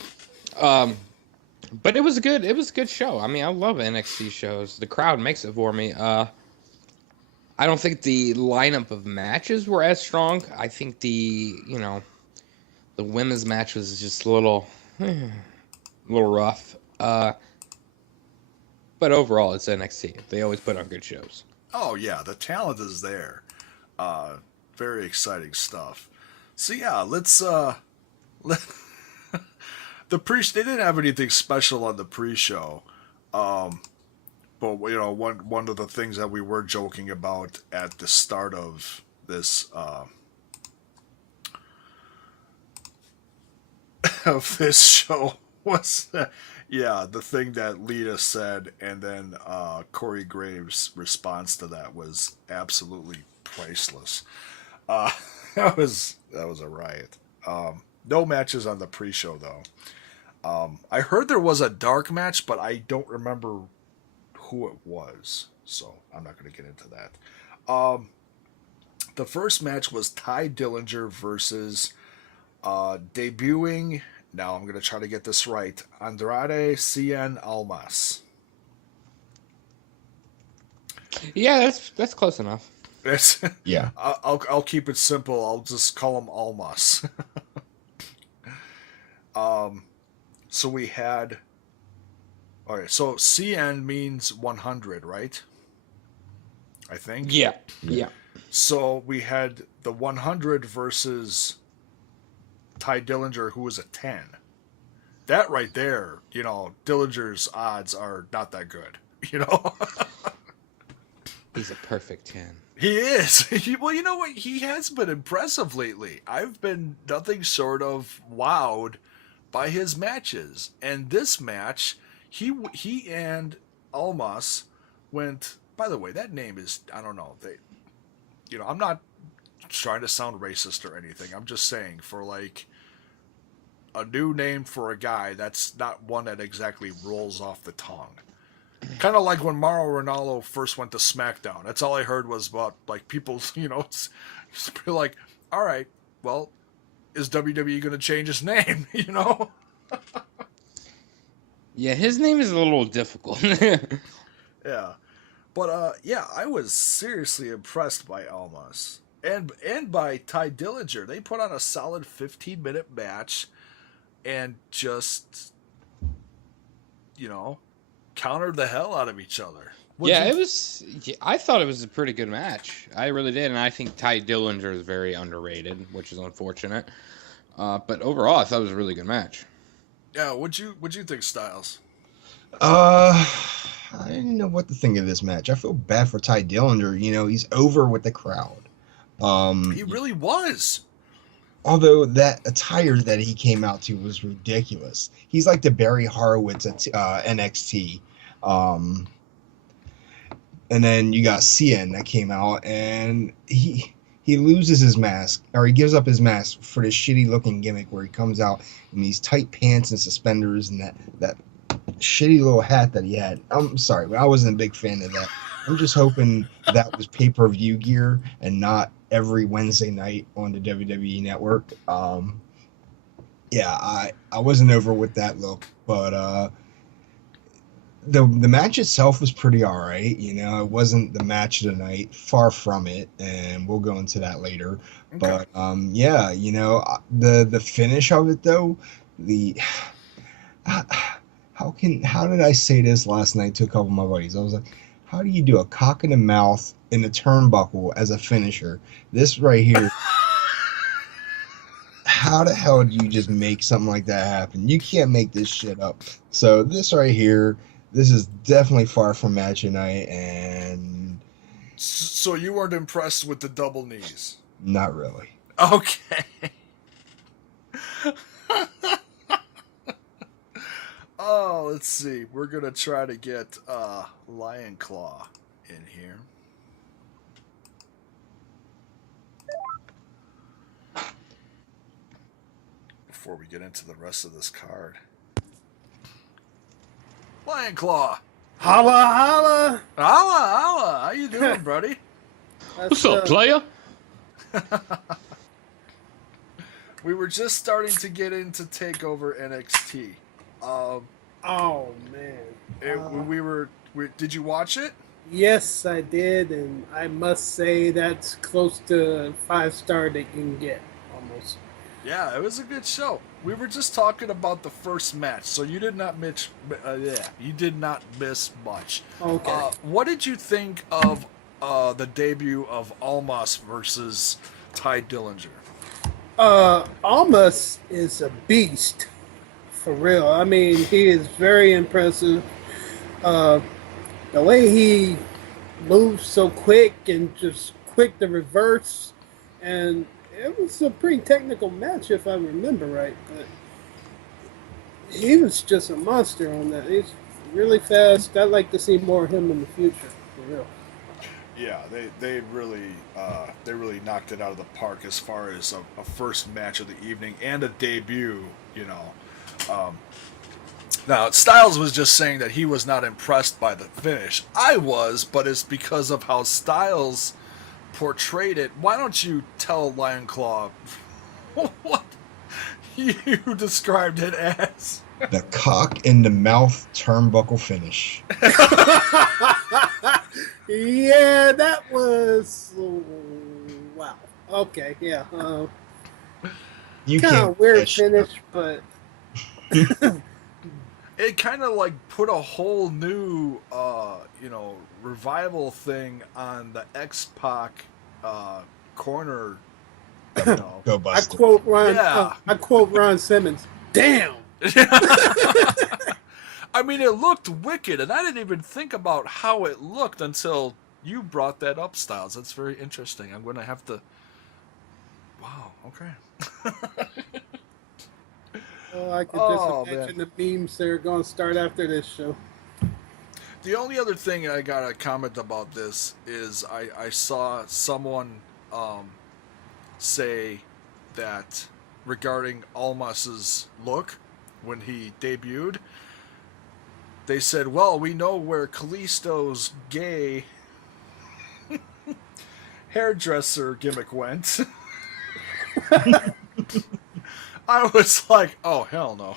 But it was a good show. I mean, I love NXT shows. The crowd makes it for me. I don't think the lineup of matches were as strong. I think the women's match was just a little rough. But overall, it's NXT. They always put on good shows. Oh yeah, the talent is there. Very exciting stuff. So yeah, let's they didn't have anything special on the pre-show. But one of the things that we were joking about at the start of this show was the thing that Lita said, and then Corey Graves' response to that was absolutely priceless. That was a riot. No matches on the pre-show though. I heard there was a dark match, but I don't remember who it was, so I'm not going to get into that. The first match was Ty Dillinger versus debuting, now I'm going to try to get this right, Andrade Cien Almas. Yeah, that's close enough. Yeah. I'll keep it simple. I'll just call him Almas. So we had... Alright, so CN means 100, right? I think? Yeah. So we had the 100 versus Ty Dillinger, who was a 10. That right there, Dillinger's odds are not that good, He's a perfect 10. He is. Well, you know what? He has been impressive lately. I've been nothing short of wowed by his matches. And this match, he and Almas went... By the way, that name is... I don't know. I'm not trying to sound racist or anything. I'm just saying, for like a new name for a guy, that's not one that exactly rolls off the tongue. Kind of like when Mauro Ranallo first went to SmackDown. That's all I heard was about, like, people, just be like, all right, well, is WWE going to change his name, Yeah, his name is a little difficult. Yeah. But, I was seriously impressed by Almas. And by Ty Dillinger. They put on a solid 15-minute match and just, countered the hell out of each other. I thought it was a pretty good match. I really did, and I think Ty Dillinger is very underrated, which is unfortunate. But overall, I thought it was a really good match. Yeah, what'd you think, Styles? I I didn't know what to think of this match. I feel bad for Ty Dillinger. You know, he's over with the crowd. He really was. Although that attire that he came out to was ridiculous. He's like the Barry Horowitz at NXT. Um, and then you got Cien that came out, and he loses his mask, or he gives up his mask for this shitty looking gimmick where he comes out in these tight pants and suspenders and that shitty little hat that he had. I'm sorry, but I wasn't a big fan of that. I'm just hoping that was pay-per-view gear and not every Wednesday night on the WWE network. Yeah, I wasn't over with that look, but the match itself was pretty all right. You know, it wasn't the match of the night, far from it, and we'll go into that later. Okay. But yeah, you know, the finish of it though, the how did I say this last night to a couple of my buddies? I was like, how do you do a cock in the mouth in the turnbuckle as a finisher? This right here. How the hell do you just make something like that happen? You can't make this shit up. So this right here, this is definitely far from match of night, and So you weren't impressed with the double knees? not really. Okay. Oh, let's see. We're gonna try to get Lion Claw in here. Before we get into the rest of this card. Lion Claw! Holla, holla! Holla, holla! How you doing, buddy? That's, What's up, player? We were just starting to get into TakeOver NXT. Oh man. Did you watch it? Yes, I did, and I must say that's close to 5-star they can get almost. Yeah, it was a good show. We were just talking about the first match, so you did not miss. You did not miss much. Okay. What did you think of the debut of Almas versus Ty Dillinger? Almas is a beast, for real. I mean, he is very impressive. The way he moves so quick and just quick to reverse, and it was a pretty technical match if I remember right. But he was just a monster on that. He's really fast. I'd like to see more of him in the future, for real. Yeah, they really knocked it out of the park as far as a first match of the evening and a debut. You know, now Styles was just saying that he was not impressed by the finish. I was, but it's because of how Styles portrayed it. Why don't you tell Lion Claw what you described it as? The cock in the mouth turnbuckle finish. Yeah, that was wow. Okay, yeah. You Kind can't of weird finish. finish, but It kind of like put a whole new, revival thing on the X-Pac corner. You know. Go I Buster. quote Ron. Yeah. I quote Ron Simmons. Damn. I mean, it looked wicked, and I didn't even think about how it looked until you brought that up, Styles. That's very interesting. I'm going to have to... Wow, okay. Oh, I could Oh, just imagine the memes they're going to start after this show. The only other thing I got to comment about this is I saw someone say that regarding Almas's look when he debuted, they said, well, we know where Kalisto's gay hairdresser gimmick went. I was like, oh, hell no.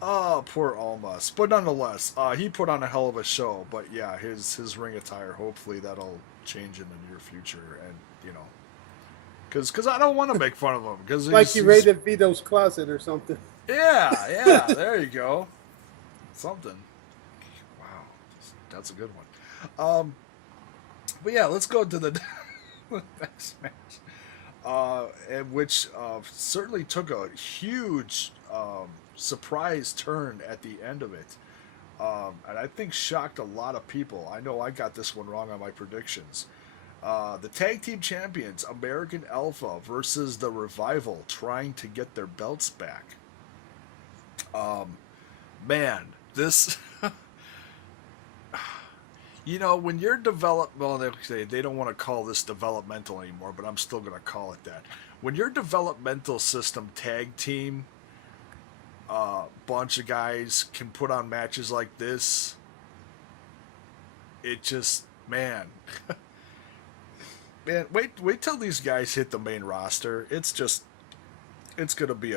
Oh, poor Almas. But nonetheless, he put on a hell of a show. But yeah, his ring attire, hopefully that'll change in the near future. And, you know, because I don't want to make fun of him. Cause Like you raided Vito's closet or something. Yeah, there you go. Something. Wow, that's a good one. But yeah, let's go to the next match, which certainly took a huge surprise turn at the end of it. and I think shocked a lot of people. I know I got this one wrong on my predictions. The tag team champions, American Alpha versus the Revival, trying to get their belts back. Man, this. When you're they don't want to call this developmental anymore, but I'm still going to call it that. When your developmental system tag team, bunch of guys can put on matches like this, it just, man. Man, wait till these guys hit the main roster. It's going to be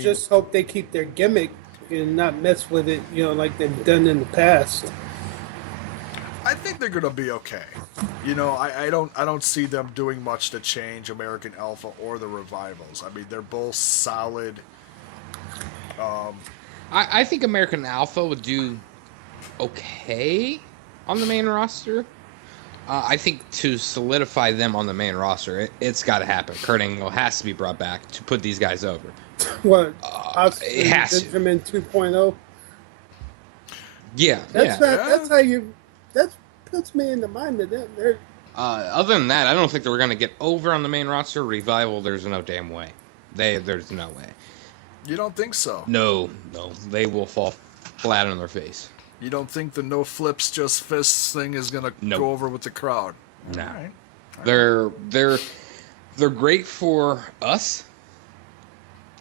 Just hope they keep their gimmick and not mess with it, like they've done in the past. I think they're gonna be okay. I don't see them doing much to change American Alpha or the Revivals. I mean, they're both solid. I think American Alpha would do okay on the main roster. I think to solidify them on the main roster, it's got to happen. Kurt Angle has to be brought back to put these guys over. What? It has to. Benjamin 2.0? Yeah. That's how you. That puts me in the mind that they're. Other than that, I don't think they were going to get over on the main roster. Revival, there's no damn way. There's no way. You don't think so? No, they will fall flat on their face. You don't think the no flips just fists thing is gonna go over with the crowd? No. All right. They're great for us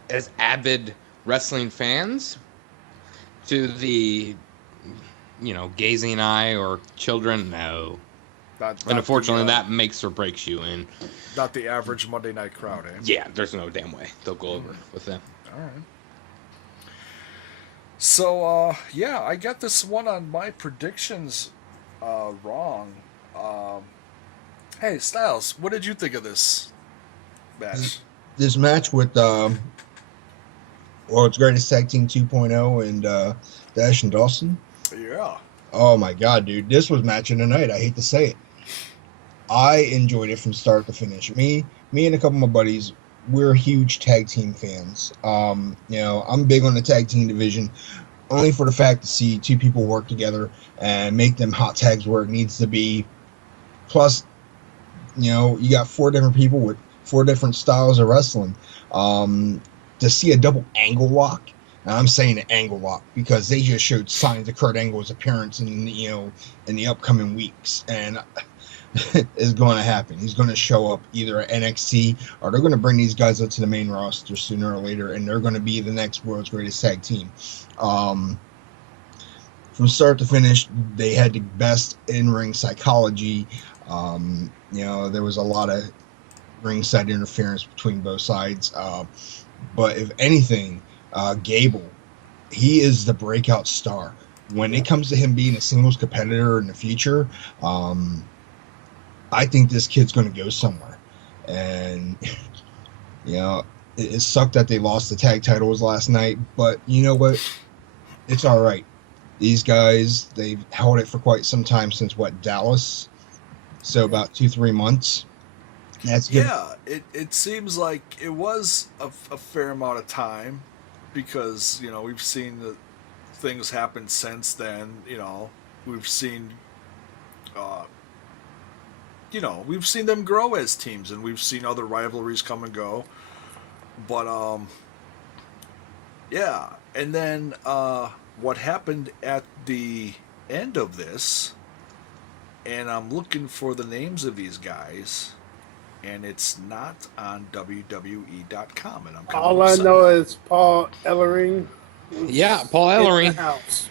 as avid wrestling fans. To the gazing eye or children, no. Not and unfortunately, that makes or breaks you. And not the average Monday night crowd, eh? Yeah, there's no damn way they'll go over with them. All right. So, I got this one on my predictions wrong. Hey, Styles, what did you think of this match? This match with World's Greatest Tag Team 2.0 and Dash and Dawson. Yeah. Oh my god, dude. This was match of the night. I hate to say it. I enjoyed it from start to finish. Me and a couple of my buddies, we're huge tag team fans. I'm big on the tag team division, only for the fact to see two people work together and make them hot tags where it needs to be. Plus, you got 4 different people with 4 different styles of wrestling. To see a double angle lock, and I'm saying an angle lock because they just showed signs of Kurt Angle's appearance in the upcoming weeks, and it's going to happen. He's going to show up either at NXT or they're going to bring these guys up to the main roster sooner or later, and they're going to be the next World's Greatest Tag Team. From start to finish, they had the best in-ring psychology. There was a lot of ringside interference between both sides. But if anything, Gable, he is the breakout star. When it comes to him being a singles competitor in the future, I think this kid's going to go somewhere. And, it sucked that they lost the tag titles last night, but you know what? It's all right. These guys, they've held it for quite some time since, Dallas? So about 2-3 months. That's good. Yeah, it seems like it was a fair amount of time because, we've seen the things happen since then. We've seen, we've seen them grow as teams, and we've seen other rivalries come and go. But, yeah. And then what happened at the end of this, and I'm looking for the names of these guys, and it's not on WWE.com. And all I know is Paul Ellering. Yeah, Paul Ellering. House.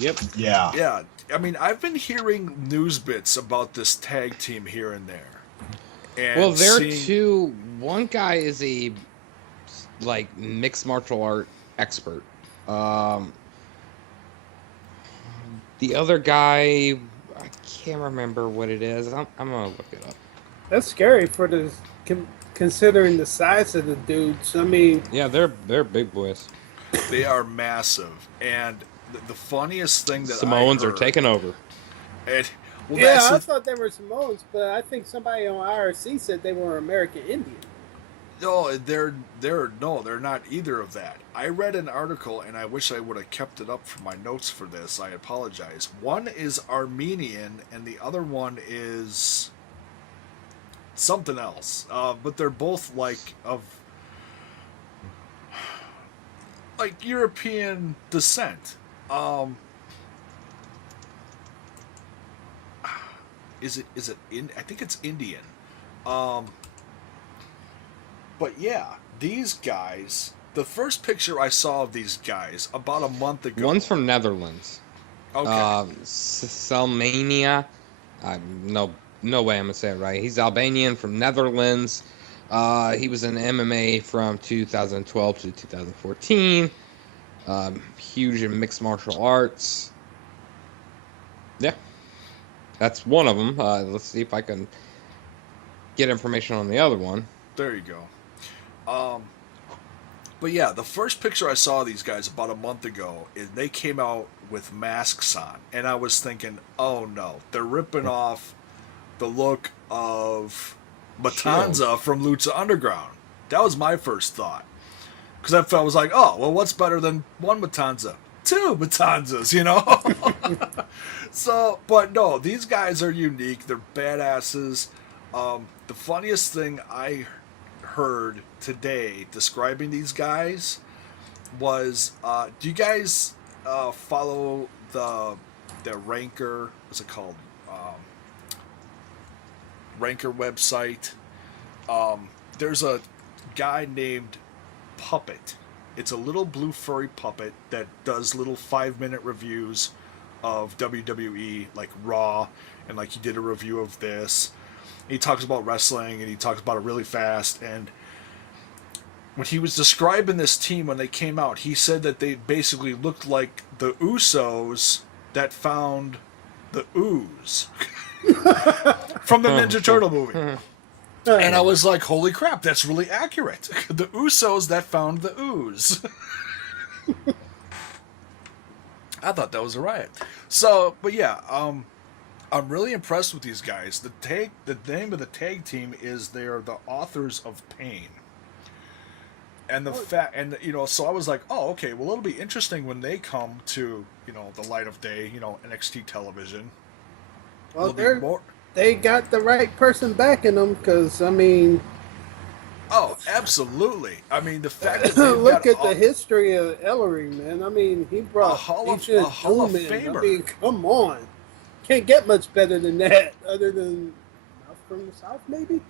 Yep. Yeah. Yeah. I mean, I've been hearing news bits about this tag team here and there. And one guy is a mixed martial art expert. The other guy, I can't remember what it is. I'm gonna look it up. That's scary for considering the size of the dudes. I mean, yeah, they're big boys. They are massive, and the funniest thing that Samoans are taking over. I thought they were Samoans, but I think somebody on IRC said they were American Indian. No, they're not either of that. I read an article, and I wish I would have kept it up for my notes for this. I apologize. One is Armenian, and the other one is something else. But they're both like European descent. Is it in? I think it's Indian. Um, but yeah, these guys. The first picture I saw of these guys about a month ago. One's from Netherlands. Okay. Salmania. No way I'm gonna say it right. He's Albanian from Netherlands. He was in MMA from 2012 to 2014. Huge in mixed martial arts. Yeah, that's one of them. Let's see if I can get information on the other one. There you go. But yeah, the first picture I saw of these guys about a month ago, they came out with masks on, and I was thinking, oh no, they're ripping off the look of Matanza from Lucha Underground. That was my first thought. Because I was like, oh, well, what's better than one Matanza? Two Matanzas, you know? So, but no, these guys are unique. They're badasses. The funniest thing I heard today describing these guys was, do you guys follow the Ranker, what's it called? Ranker website. There's a guy named Puppet. It's a little blue furry puppet that does little 5-minute reviews of WWE, like Raw, and like he did a review of this. He talks about wrestling, and he talks about it really fast. And when he was describing this team when they came out, he said that they basically looked like the Usos that found the ooze from the Ninja Turtle movie. And I was like, holy crap, that's really accurate. The Usos that found the ooze. I thought that was a riot. So, but yeah, I'm really impressed with these guys. The name of the tag team is they're the Authors of Pain. And so I was like, oh, okay, well, it'll be interesting when they come to, the light of day, NXT television. Well, they got the right person backing them, because, I mean... Oh, absolutely. I mean, the fact that look at the history of Ellering, man. I mean, he brought a Hall of Famer. I mean, come on. Can't get much better than that, other than from the South, maybe?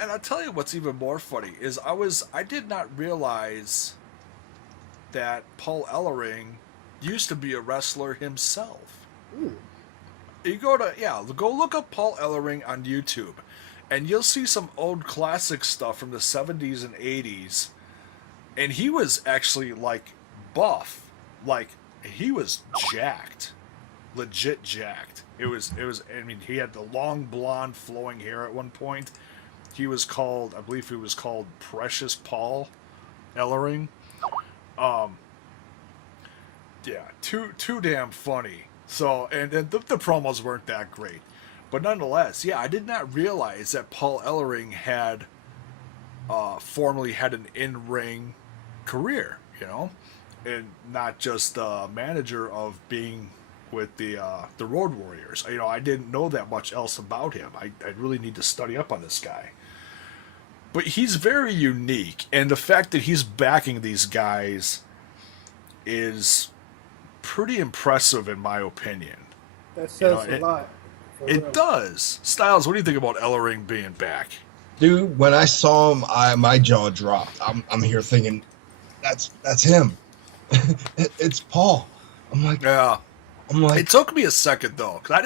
And I'll tell you what's even more funny is I did not realize that Paul Ellering used to be a wrestler himself. You go look up Paul Ellering on YouTube, and you'll see some old classic stuff from the 70s and 80s, and he was actually like buff, like he was jacked, legit jacked. It was. I mean, he had the long blonde flowing hair at one point. I believe he was called Precious Paul Ellering. Yeah, too damn funny. So, and the promos weren't that great. But nonetheless, yeah, I did not realize that Paul Ellering had formerly had an in-ring career, and not just manager of being with the Road Warriors. I didn't know that much else about him. I really need to study up on this guy. But he's very unique, and the fact that he's backing these guys is pretty impressive in my opinion. That says a lot. It does. Styles, what do you think about Ellering being back? Dude, when I saw him, my jaw dropped. I'm here thinking, that's him. It's Paul. Yeah. It took me a second though, because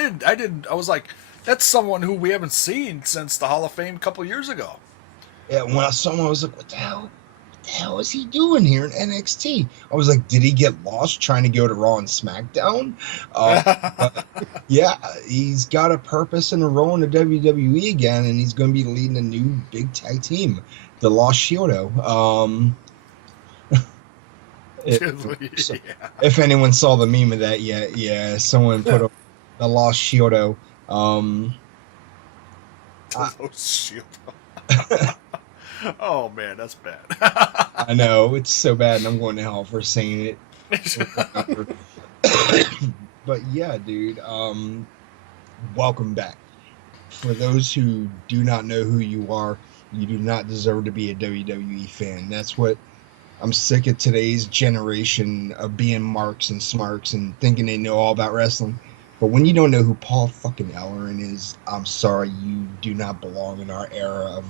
I was like, that's someone who we haven't seen since the Hall of Fame a couple years ago. Yeah, when I saw him, I was like, what the hell is he doing here in NXT? I was like, did he get lost trying to go to Raw and SmackDown? But yeah, he's got a purpose and a role in the WWE again, and he's going to be leading a new big tag team, the Lost Shieldo. If anyone saw the meme of that yet, yeah, someone put up the Lost Shieldo. The Lost Shieldo. Oh man, that's bad. I know it's so bad, and I'm going to hell for saying it. But yeah, dude. Welcome back. For those who do not know who you are, you do not deserve to be a WWE fan. That's what I'm sick of today's generation of being marks and smarks and thinking they know all about wrestling. But when you don't know who Paul fucking Ellering is, I'm sorry, you do not belong in our era of,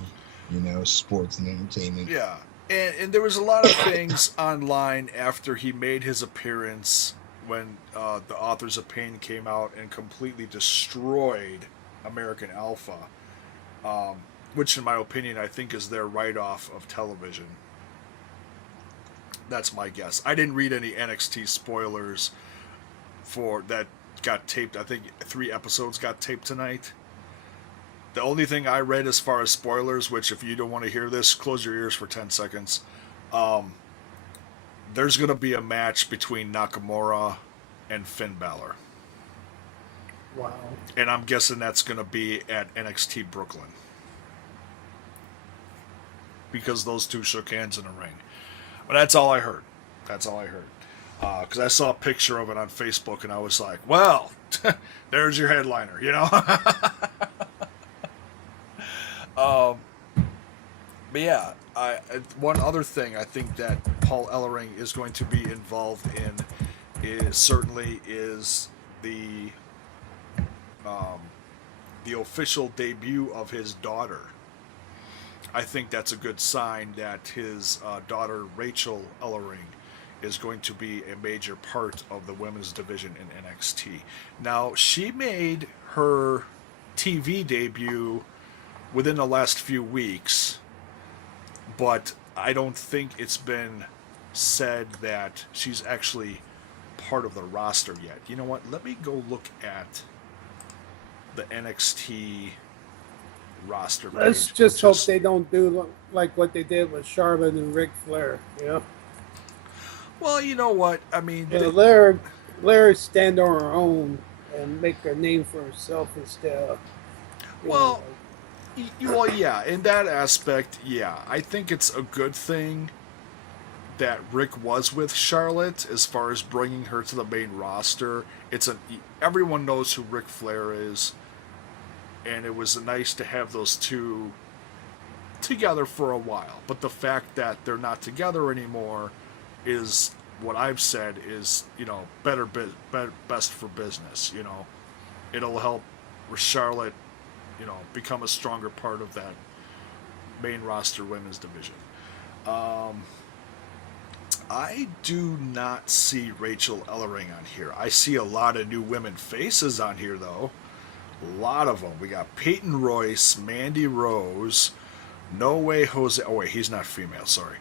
sports and entertainment. Yeah, and there was a lot of things online after he made his appearance when the Authors of Pain came out and completely destroyed American Alpha, which, in my opinion, I think is their write-off of television. That's my guess. I didn't read any NXT spoilers for that got taped. I think 3 episodes got taped tonight. The only thing I read as far as spoilers, which if you don't want to hear this, close your ears for 10 seconds. There's going to be a match between Nakamura and Finn Balor. Wow. And I'm guessing that's going to be at NXT Brooklyn. Because those two shook hands in a ring. But that's all I heard. That's all I heard. Because I saw a picture of it on Facebook and I was like, well, there's your headliner, you know? But yeah, one other thing I think that Paul Ellering is going to be involved in is the official debut of his daughter. I think that's a good sign that his daughter Rachel Ellering is going to be a major part of the women's division in NXT. Now, she made her TV debut within the last few weeks, but I don't think it's been said that she's actually part of the roster yet. You know what? Let me go look at the NXT roster page. Let's just hope they don't do like what they did with Charlotte and Ric Flair. Well, you know what? I mean, Larry stand on her own and make a name for herself instead of. Well, yeah, in that aspect, yeah. I think it's a good thing that Rick was with Charlotte as far as bringing her to the main roster. Everyone knows who Ric Flair is, and it was nice to have those two together for a while. But the fact that they're not together anymore is what I've said is, best for business. It'll help Charlotte, become a stronger part of that main roster women's division. I do not see Rachel Ellering on here. I see a lot of new women faces on here, though. A lot of them. We got Peyton Royce, Mandy Rose, No Way Jose. Oh, wait, he's not female, sorry.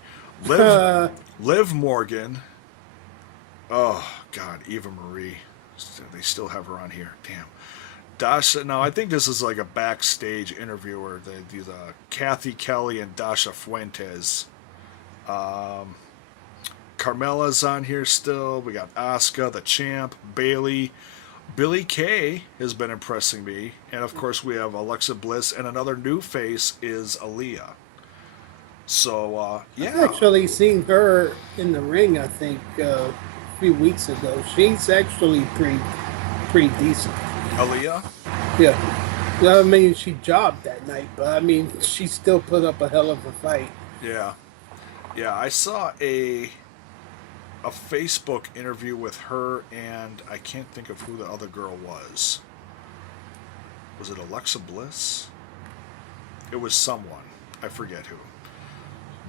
Liv Morgan. Oh, God, Eva Marie. They still have her on here. Damn. Dasha. No, I think this is like a backstage interviewer. These Kathy Kelly and Dasha Fuentes. Carmella's on here still. We got Asuka, the Champ, Bailey. Billy Kay has been impressing me. And, of course, we have Alexa Bliss. And another new face is Aaliyah. So, yeah. I've actually seen her in the ring, I think, a few weeks ago. She's actually pretty decent. Aaliyah? Yeah. Well, I mean, she jobbed that night, but, I mean, she still put up a hell of a fight. Yeah. Yeah, I saw a Facebook interview with her, and I can't think of who the other girl was. Was it Alexa Bliss? It was someone. I forget who.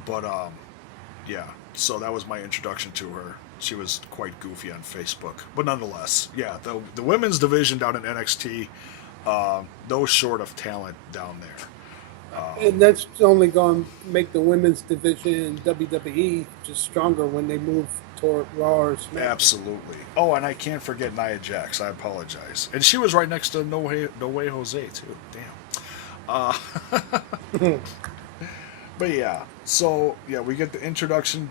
But, yeah. So that was my introduction to her. She was quite goofy on Facebook. But nonetheless, yeah, the women's division down in NXT, no short of talent down there. And that's only going to make the women's division in WWE just stronger when they move toward Raw or SmackDown. Absolutely. Oh, and I can't forget Nia Jax. I apologize. And she was right next to No Way Jose, too. Damn. But yeah, so yeah, we get the introduction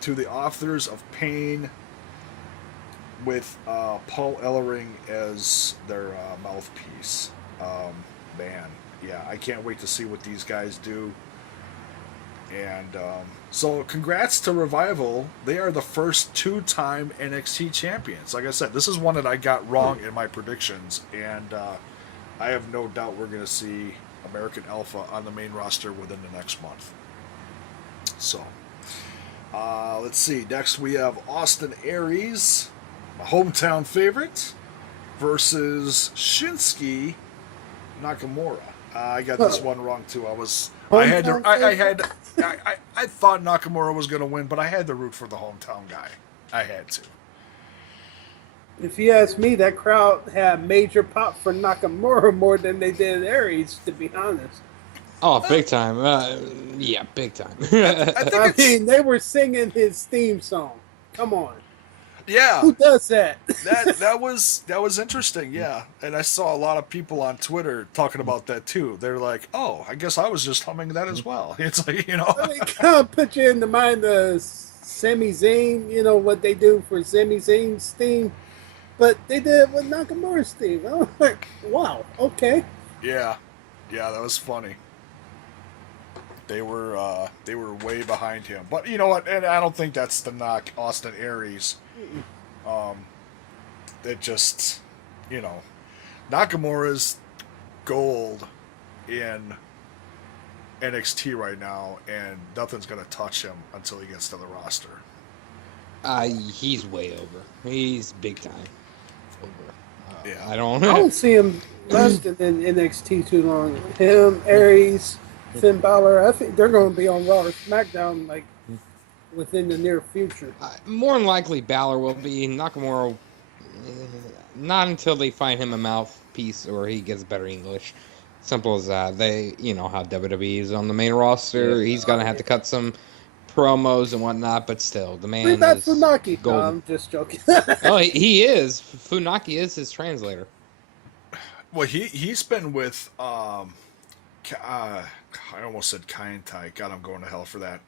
to the Authors of Pain with Paul Ellering as their mouthpiece. Man, yeah, I can't wait to see what these guys do. And so congrats to Revival. They are the first 2-time NXT champions. Like I said, this is one that I got wrong in my predictions, and I have no doubt we're going to see American Alpha on the main roster within the next month. So, let's see. Next we have Austin Aries, a hometown favorite, versus Shinsuke Nakamura. I got this one wrong too. I thought Nakamura was going to win, but I had to root for the hometown guy. I had to. If you ask me, that crowd had major pop for Nakamura more than they did Aries, to be honest. Oh, big time. Yeah, big time. I mean, they were singing his theme song. Come on. Yeah. Who does that? that was interesting, yeah. And I saw a lot of people on Twitter talking about that too. They're like, "Oh, I guess I was just humming that as well." It's like, you know. I mean, kind of put you in the mind of Sami Zayn, you know, what they do for Sami Zayn's theme. But they did it with Nakamura's theme. I was like, wow, okay. Yeah, that was funny. They were way behind him, but you know what? And I don't think that's to knock Austin Aries. It just, you know, Nakamura's gold in NXT right now, and nothing's gonna touch him until he gets to the roster. He's way over. He's big time over. Yeah. I don't I don't see him lasting in NXT too long. Him, Aries, Finn Balor, I think they're going to be on Raw or SmackDown like within the near future. More than likely, Balor will be. Nakamura, not until they find him a mouthpiece or he gets better English. Simple as that. They, you know how WWE is on the main roster. He's going to have to cut some promos and whatnot, but still, the man Bring back is Funaki. golden. No, I'm just joking. Oh, he is. Funaki is his translator. Well, he's been with I almost said Kaientai. God, I'm going to hell for that.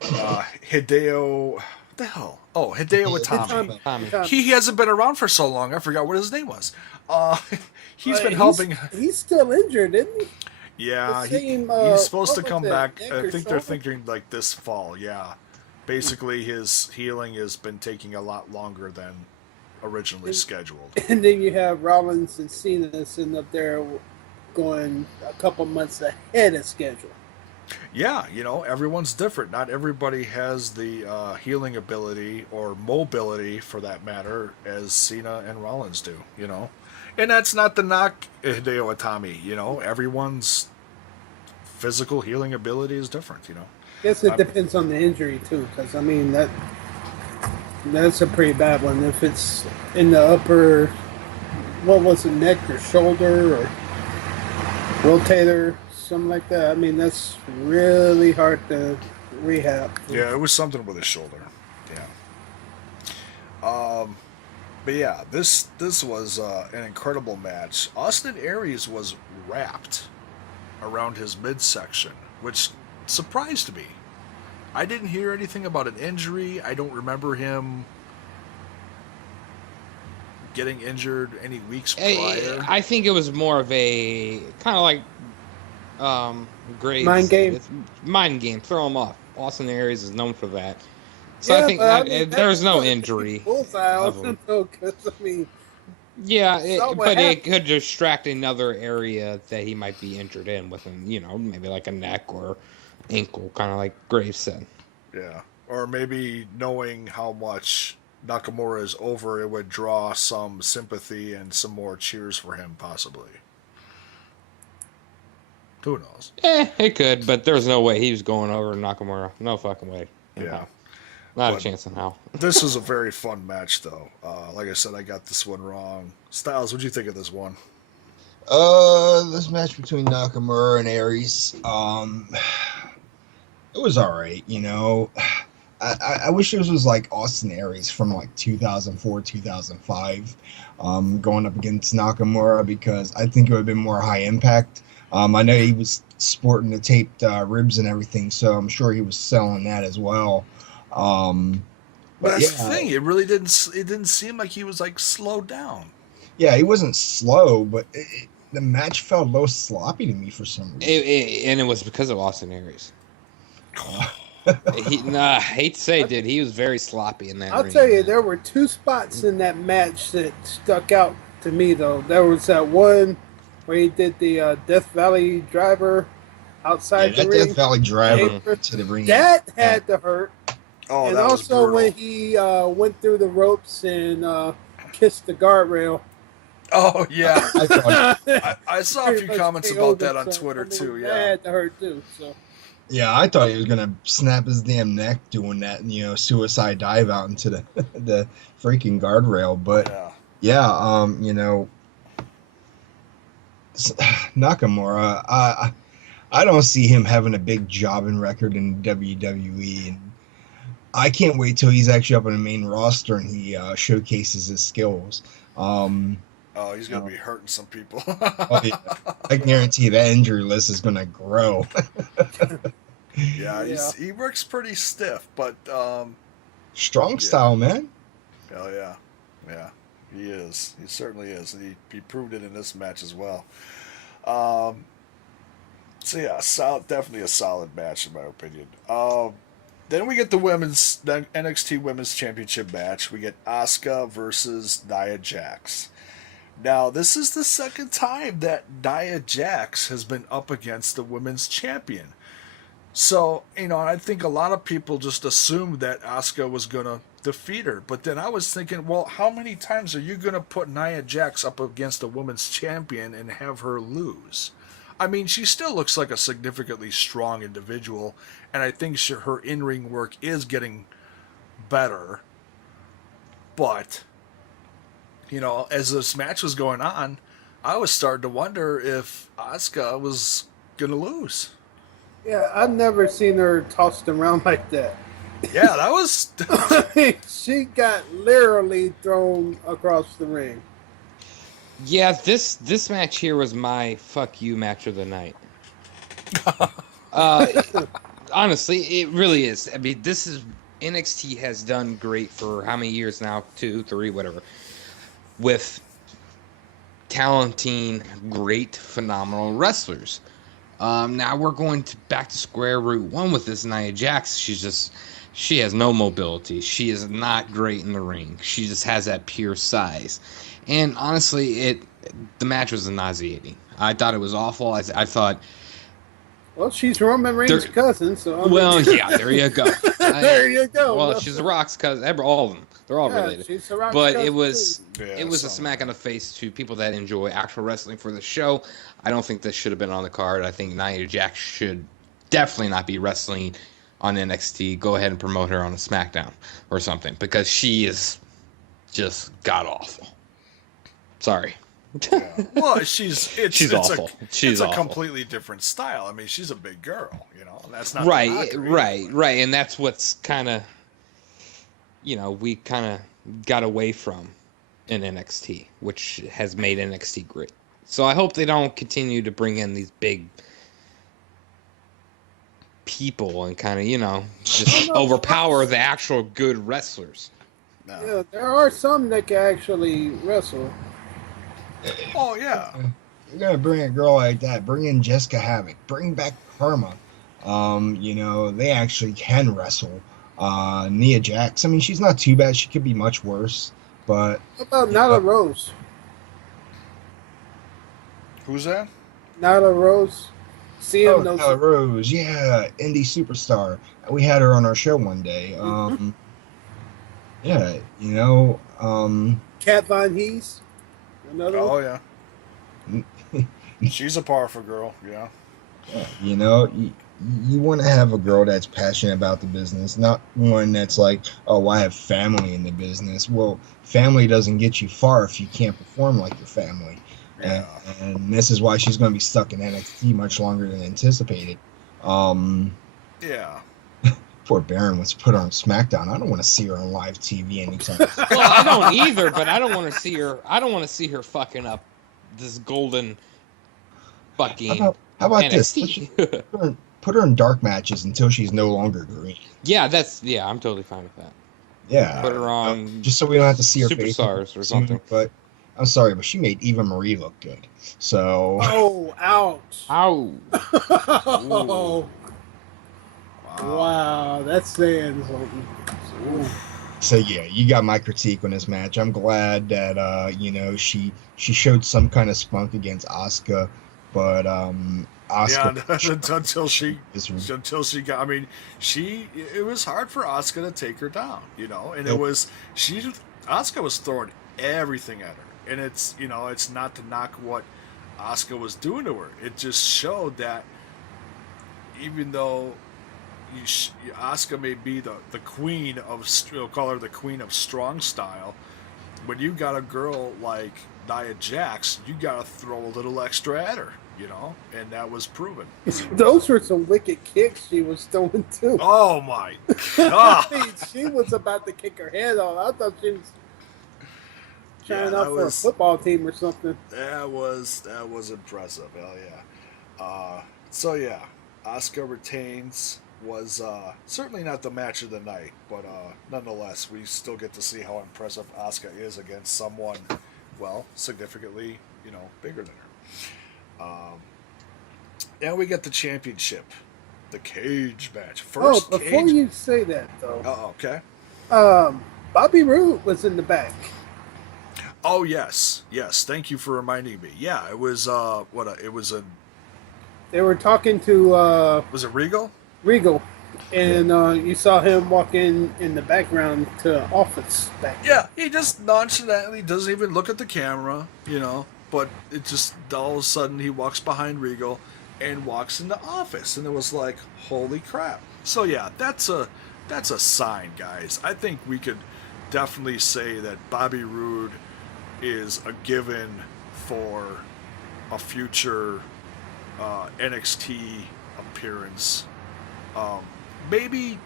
Hideo. What the hell? Oh, Hideo Itami. Tommy. He hasn't been around for so long. I forgot what his name was. He's been helping. He's still injured, isn't he? Yeah, The same, he's supposed to what come was it, back. neck I or think they're something? thinking like this fall. Yeah, basically his healing has been taking a lot longer than originally scheduled. And then you have Rollins and Cena sitting up there going a couple months ahead of schedule. Yeah, you know, everyone's different. Not everybody has the healing ability or mobility, for that matter, as Cena and Rollins do, you know. And that's not the knock Hideo Itami, you know. Everyone's physical healing ability is different, you know. Guess it depends on the injury, too, because, I mean, that's a pretty bad one. If it's in the upper, what was it, neck or shoulder or rotator, something like that, I mean, that's really hard to rehab. Yeah, it was something with his shoulder. Yeah. But yeah, this was an incredible match. Austin Aries was wrapped around his midsection, which surprised me. I didn't hear anything about an injury. I don't remember him getting injured any weeks prior. I think it was more of a kind of like Graves. Mind game. It's mind game. Throw him off. Austin Aries is known for that. So Yeah, I think but, I mean, there's no that's injury. Bullseye, of him. because, I mean, Yeah, So what but happened? it could distract another area that he might be injured in within, you know, maybe like a neck or ankle, kind of like Graves said. Yeah. Or maybe knowing how much Nakamura is over, it would draw some sympathy and some more cheers for him, possibly. Who knows? It could, but there's no way he was going over Nakamura. No fucking way. Yeah. No. Not But- a chance in hell. This was a very fun match, though. Like I said, I got this one wrong. Styles, what'd you think of this one? This match between Nakamura and Aries, it was all right, you know. I wish this was like Austin Aries from like 2004, 2005, going up against Nakamura, because I think it would have been more high impact. I know he was sporting the taped ribs and everything, so I'm sure he was selling that as well. But But that's yeah, the thing. It really didn't. It didn't seem like he was like slowed down. yeah, he wasn't slow, but the match felt a little sloppy to me for some reason. And it was because of Austin Aries. I hate to say it, dude. He was very sloppy in that I'll ring, tell you, man. there were two spots in that match that stuck out to me, though. There was that one where he did the Death Valley driver outside the that ring. Death Valley driver Apron. to the ring. That had to hurt. Oh, And that was also brutal. when he went through the ropes and kissed the guardrail. Oh yeah, I thought, I saw a few comments about that on Twitter too. That Yeah, had to hurt too. So yeah, I thought he was gonna snap his damn neck doing that, suicide dive out into the the freaking guardrail. But yeah. Nakamura, I don't see him having a big jobbing record in WWE, and I can't wait till he's actually up on the main roster and he showcases his skills. Oh, he's gonna be hurting some people. Oh, yeah. I guarantee that injury list is gonna grow. Yeah, he works pretty stiff, but Strong style, man. oh yeah, he is. He certainly is, and he proved it in this match as well. So yeah, definitely a solid match in my opinion. Then we get the NXT Women's Championship match. We get Asuka versus Nia Jax. Now, this is the second time that Nia Jax has been up against the women's champion. So, I think a lot of people just assumed that Asuka was going to defeat her. But then I was thinking, well, how many times are you going to put Nia Jax up against a women's champion and have her lose? I mean, she still looks like a significantly strong individual, and I think her in-ring work is getting better. But, as this match was going on, I was starting to wonder if Asuka was going to lose. yeah, I've never seen her tossed around like that. Yeah, that was... She got literally thrown across the ring. Yeah, this match here was my fuck you match of the night. Honestly, it really is. I mean, NXT has done great for how many years now? 2, 3, whatever. With talenting, great, phenomenal wrestlers. Now we're going back to square root one with this Nia Jax. She has no mobility. She is not great in the ring. She just has that pure size. And honestly, the match was nauseating. I thought it was awful. I thought... Well, she's Roman Reigns' cousin, so... yeah, there you go. There you go. Well, she's The Rock's cousin. All of them. They're all related. She's The Rock's But cousin it was too. a smack on the face to people that enjoy actual wrestling for the show. I don't think this should have been on the card. I think Nia Jax should definitely not be wrestling on NXT. Go ahead and promote her on a SmackDown or something, because she is god awful. Sorry. Yeah. Well, she's awful. She's a awful. completely different style. I mean, she's a big girl, and that's not right, and that's what's kind of, we kind of got away from in NXT, which has made NXT great. So I hope they don't continue to bring in these big people and kind of, just overpower the actual good wrestlers. No. Yeah, there are some that can actually wrestle. Oh yeah. You're gonna bring a girl like that. Bring in Jessica Havoc. Bring back Karma. They actually can wrestle. Nia Jax. I mean, she's not too bad. She could be much worse. But What about Nyla Rose? Who's that? Nyla Rose. Nyla Rose, yeah, indie superstar. We had her on our show one day. Yeah, Kat Von Hees. Another Oh one. yeah. She's a powerful girl. Yeah. You want to have a girl that's passionate about the business, not one that's like, oh, I have family in the business. Well, family doesn't get you far if you can't perform like your family. Yeah. And this is why she's going to be stuck in NXT much longer than anticipated. Yeah. Poor Baron was put on SmackDown. I don't want to see her on live TV anytime. Well, I don't either, but I don't want to see her. I don't want to see her fucking up this golden fucking. How about NXT. this? Put her in dark matches until she's no longer green. Yeah, I'm totally fine with that. Yeah. Put her on just so we don't have to see her face. Superstars or something. But I'm sorry, but she made Eva Marie look good. So Oh, ouch. Ow. Oh, wow, that's saying something. So yeah, you got my critique on this match. I'm glad that she showed some kind of spunk against Asuka, but Asuka yeah, until she got. I mean, it was hard for Asuka to take her down, and Asuka was throwing everything at her, and it's not to knock what Asuka was doing to her. It just showed that even though Asuka may be the queen of, we'll call her the queen of strong style, when you got a girl like Nia Jax, you got to throw a little extra at her, and that was proven. Those were some wicked kicks she was throwing too. Oh my god! I mean, she was about to kick her head off. I thought she was trying out for a football team or something. That was impressive. Hell yeah! So yeah, Asuka retains. Was certainly not the match of the night, but nonetheless, we still get to see how impressive Asuka is against someone, well, significantly, bigger than her. And we get the championship, the cage match. Before you say that, though. Oh, okay. Bobby Roode was in the back. Oh, yes. Thank you for reminding me. Yeah, it was, They were talking to, was it Regal? Regal, and you saw him walk in the background to office back there. Yeah, he just nonchalantly doesn't even look at the camera, but it just, all of a sudden, he walks behind Regal and walks in the office, and it was like, holy crap. So yeah, that's a sign, guys. I think we could definitely say that Bobby Roode is a given for a future NXT appearance. Maybe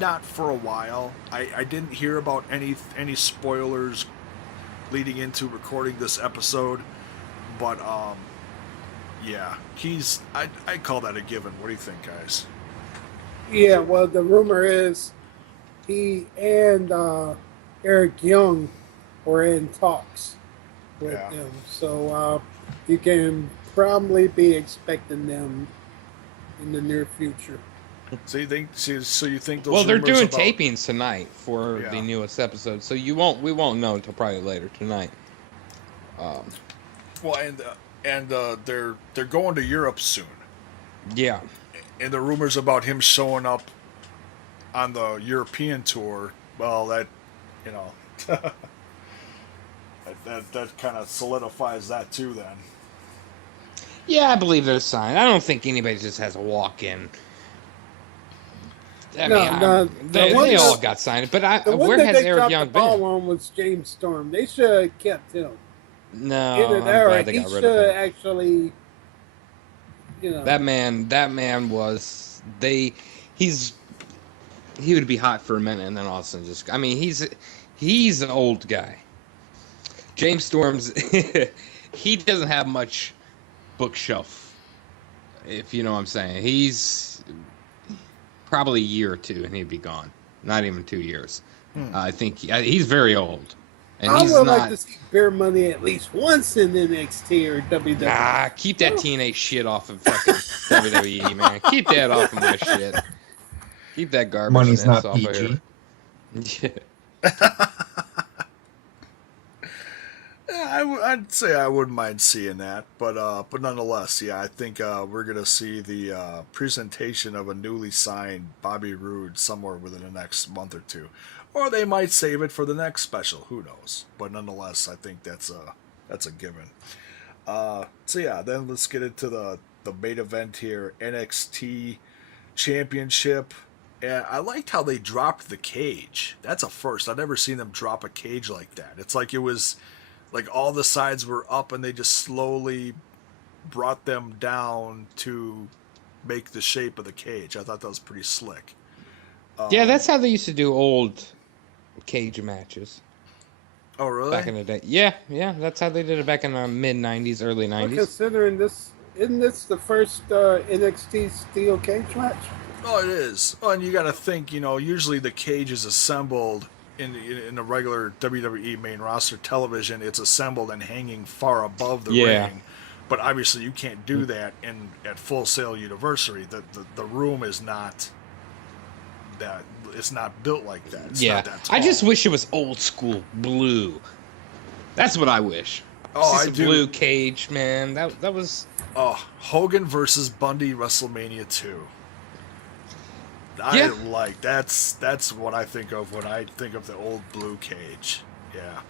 not for a while. I didn't hear about any spoilers leading into recording this episode, but yeah, I call that a given. What do you think, guys? Yeah, well, the rumor is he and Eric Young were in talks with them, so you can probably be expecting them in the near future. So you think? So you think those? Well, they're doing about... tapings tonight for the newest episode, so we won't know until probably later tonight. Well, and they're going to Europe soon. Yeah. And the rumors about him showing up on the European tour, well, that that kind of solidifies that too. Then. Yeah, I believe there's a sign. I don't think anybody just has a walk-in. They all got signed, but where has Eric Young been? The ball on was James Storm. They should have kept him. No, I'm glad they got rid of him. Actually, that man was he would be hot for a minute, and then all of a sudden just. I mean, he's an old guy. James Storm's he doesn't have much bookshelf, if you know what I'm saying. He's probably a year or two, and he'd be gone. Not even 2 years. I think he's very old. And I would like to see Bear Money at least once in NXT or WWE. Keep that TNA shit off of fucking WWE, man. Keep that off of my shit. Keep that garbage. Money's not off PG. Of here. Yeah, I'd say I wouldn't mind seeing that, but nonetheless, yeah, I think we're gonna see the presentation of a newly signed Bobby Roode somewhere within the next month or two, or they might save it for the next special. Who knows? But nonetheless, I think that's a given. So yeah, then let's get into the main event here, NXT Championship. And I liked how they dropped the cage. That's a first. I've never seen them drop a cage like that. It's like it was. Like all the sides were up and they just slowly brought them down to make the shape of the cage. I thought that was pretty slick. Yeah, that's how they used to do old cage matches. Oh, really? Back in the day. Yeah, that's how they did it back in the mid-90s, early 90s. Well, considering isn't this the first NXT steel cage match? Oh, it is. Oh, and you got to think, usually the cage is assembled in the regular WWE main roster television, it's assembled and hanging far above the Yeah. ring. But obviously, you can't do that at Full Sail University. The room is not that. It's not built like that. It's Yeah, not that tall. I just wish it was old school blue. That's what I wish. Oh, See I some do. blue cage, man. That was. Oh, Hogan versus Bundy WrestleMania 2. Yeah. That's what I think of when I think of the old blue cage. Yeah.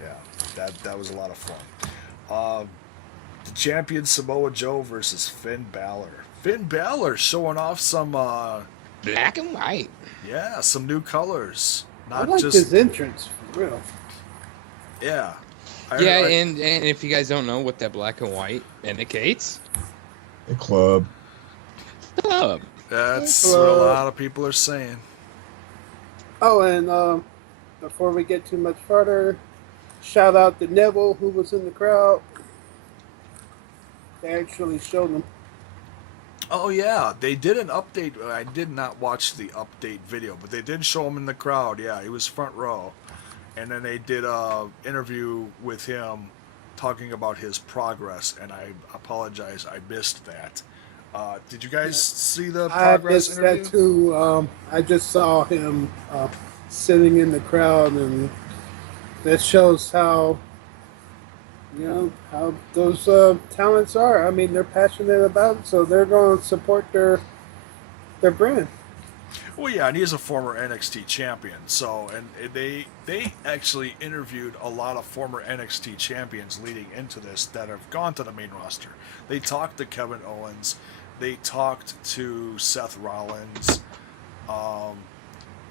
Yeah. That was a lot of fun. The champion Samoa Joe versus Finn Balor. Finn Balor showing off some Black and white. some new colors. I Not like just his entrance, for real. yeah. And if you guys don't know what that black and white indicates, The club. club. That's what a lot of people are saying. Oh, and before we get too much further, shout out to Neville, who was in the crowd. They actually showed him. Oh yeah, they did an update. I did not watch the update video, but they did show him in the crowd. Yeah, he was front row, and then they did a interview with him, talking about his progress. And I apologize, I missed that. Did you guys see the I progress missed interview? that too. I just saw him sitting in the crowd, and that shows how how those talents are. I mean, they're passionate about it, so they're going to support their brand. Well, yeah, and he's a former NXT champion. So, and they actually interviewed a lot of former NXT champions leading into this that have gone to the main roster. They talked to Kevin Owens. They talked to Seth Rollins.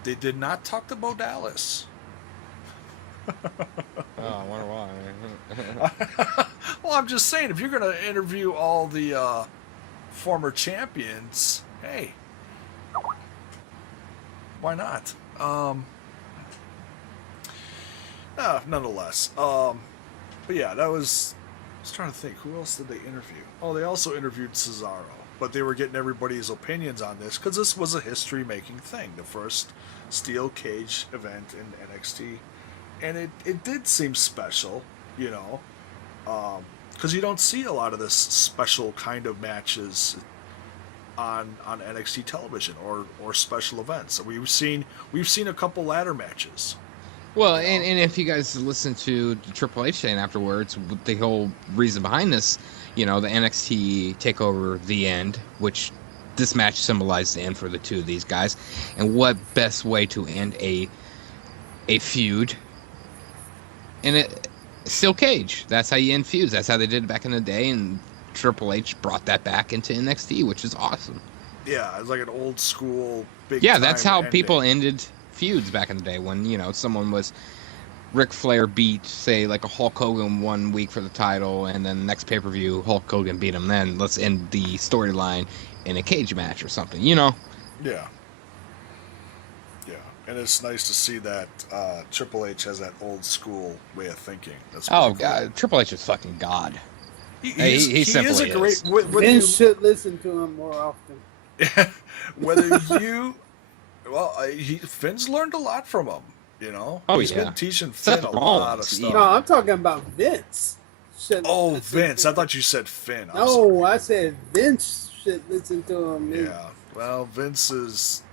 They did not talk to Bo Dallas. Oh, I wonder why. Well, I'm just saying, if you're going to interview all the former champions, hey, why not? Nonetheless. But yeah, that was... I was trying to think, who else did they interview? Oh, they also interviewed Cesaro. But they were getting everybody's opinions on this, because this was a history-making thing. The first steel cage event in NXT. And it did seem special, you know, because you don't see a lot of this special kind of matches on NXT television or special events. So we've seen a couple ladder matches. Well, and if you guys listen to Triple H saying afterwards, the whole reason behind this, the NXT TakeOver The End, which this match symbolized the end for the two of these guys, and what best way to end a feud? And it steel cage. That's how you end feuds. That's how they did it back in the day, and Triple H brought that back into NXT, which is awesome. Yeah, it's like an old school big. Yeah, that's how ending. people ended feuds back in the day, when someone was Ric Flair beat, say, like a Hulk Hogan 1 week for the title, and then the next pay-per-view Hulk Hogan beat him. Then let's end the storyline in a cage match or something. Yeah. And it's nice to see that Triple H has that old school way of thinking. That's Oh cool. God, Triple H is fucking God. He simply is a great. is. Vince should listen to him more often. Whether you, Finn's learned a lot from him. Oh, He's yeah. been teaching Finn Seth a lot of Rollins, stuff. No, I'm talking about Vince. Should Oh, listen Vince! to I him. thought you said Finn. I'm No, sorry. I said Vince should listen to him. Yeah. Well, Vince is.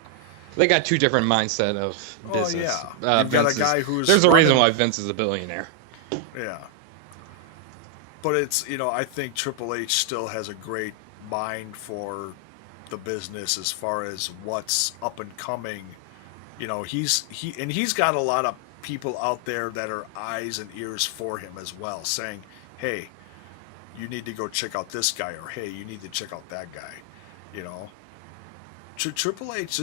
They got two different mindset of Oh business. yeah. You've got a Vince is- guy who's. There's a reason running- why Vince is a billionaire. Yeah. But it's, I think Triple H still has a great mind for the business as far as what's up and coming. He's got a lot of people out there that are eyes and ears for him as well, saying, "Hey, you need to go check out this guy," or "Hey, you need to check out that guy." Triple H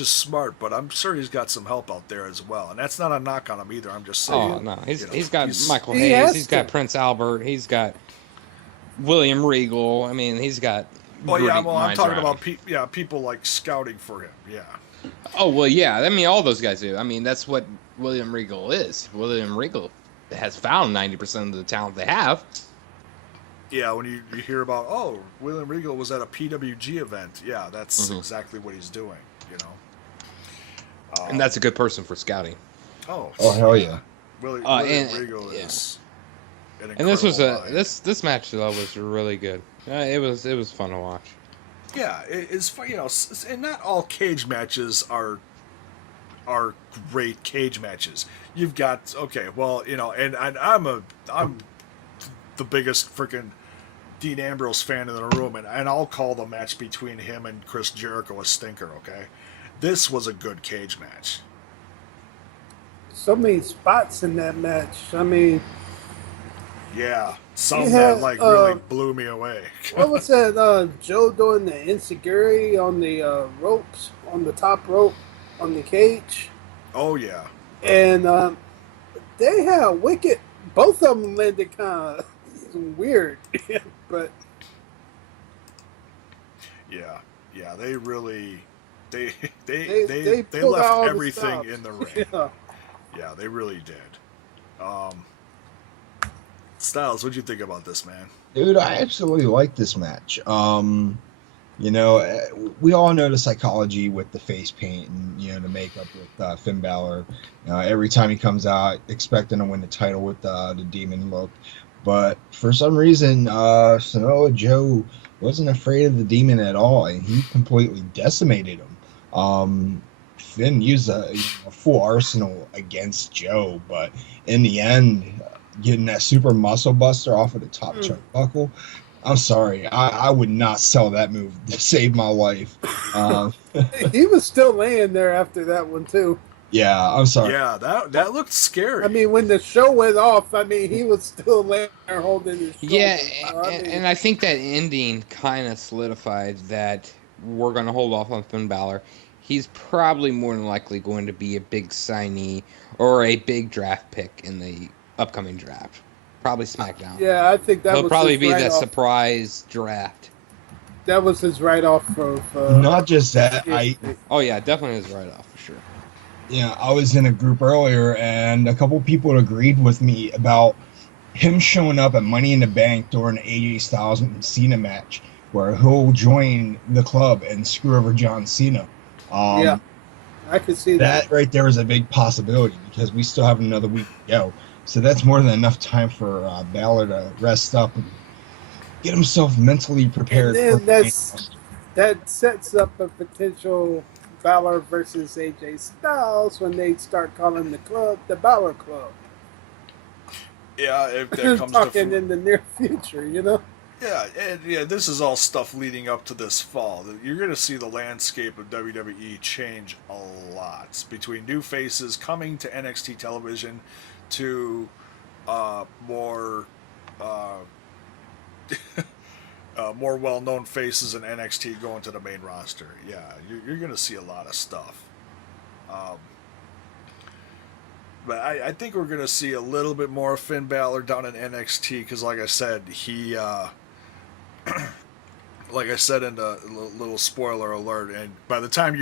is smart, but I'm sure he's got some help out there as well, and that's not a knock on him either. I'm just saying. Oh no, he's got Michael He Hayes, has he's got to. Prince Albert, he's got William Regal. I mean, he's got. Well, yeah, great well, I'm minds talking around about him. people like scouting for him. Yeah. Oh well, yeah. I mean, all those guys do. I mean, that's what William Regal is. William Regal has found 90% of the talent they have. Yeah, when you hear about, William Regal was at a PWG event. Yeah, that's exactly what he's doing, And that's a good person for scouting. Oh, hell yeah. Willie And- Regal yeah. is an And this was incredible mind. this match though was really good. It was fun to watch. Yeah, it's fun, and not all cage matches are great cage matches. You've got and I'm the biggest freaking Dean Ambrose fan in the room, and I'll call the match between him and Chris Jericho a stinker. Okay, this was a good cage match. So many spots in that match. I mean, Yeah, some You that had, like really blew me away. what was that? Joe doing the insecurity on the ropes, on the top rope, on the cage. Oh yeah, And they had a wicked. Both of them landed kind of weird, but yeah, they really they pulled out all left the everything stops. in the ring. Yeah. Yeah, they really did. Styles, what'd you think about this, man? Dude, I absolutely like this match. We all know the psychology with the face paint and the makeup with Finn Balor. Every time he comes out, expecting to win the title with the demon look, but for some reason, Samoa Joe wasn't afraid of the demon at all, and he completely decimated him. Finn used a full arsenal against Joe, but in the end, getting that super muscle buster off of the top turnbuckle, I'm sorry, I would not sell that move to save my life. He was still laying there after that one too. Yeah, I'm sorry. Yeah, that looked scary. I mean, when the show went off, I mean, he was still laying there holding his shoulder. Yeah, I mean, and I think that ending kind of solidified that we're going to hold off on Finn Balor. He's probably more than likely going to be a big signee or a big draft pick in the upcoming draft. Probably SmackDown. yeah, I think that He'll was probably his be the write-off. surprise draft. That was his write-off of. Not just that, Oh yeah, definitely his write-off for sure. I was in a group earlier, and a couple people agreed with me about him showing up at Money in the Bank during the AJ Styles and Cena match, where he'll join the club and screw over John Cena. Yeah, I could see that. That right there is a big possibility because we still have another week to go. So that's more than enough time for Balor to rest up and get himself mentally prepared. And then that sets up a potential Balor versus AJ Styles when they start calling the club the Balor Club. Yeah, if that comes Talking to in the near future, Yeah, this is all stuff leading up to this fall. You're going to see the landscape of WWE change a lot between new faces coming to NXT television to more more well-known faces in NXT going to the main roster. Yeah, you're going to see a lot of stuff. But I think we're going to see a little bit more of Finn Balor down in NXT because, like I said, he... like I said in the little spoiler alert, and by the time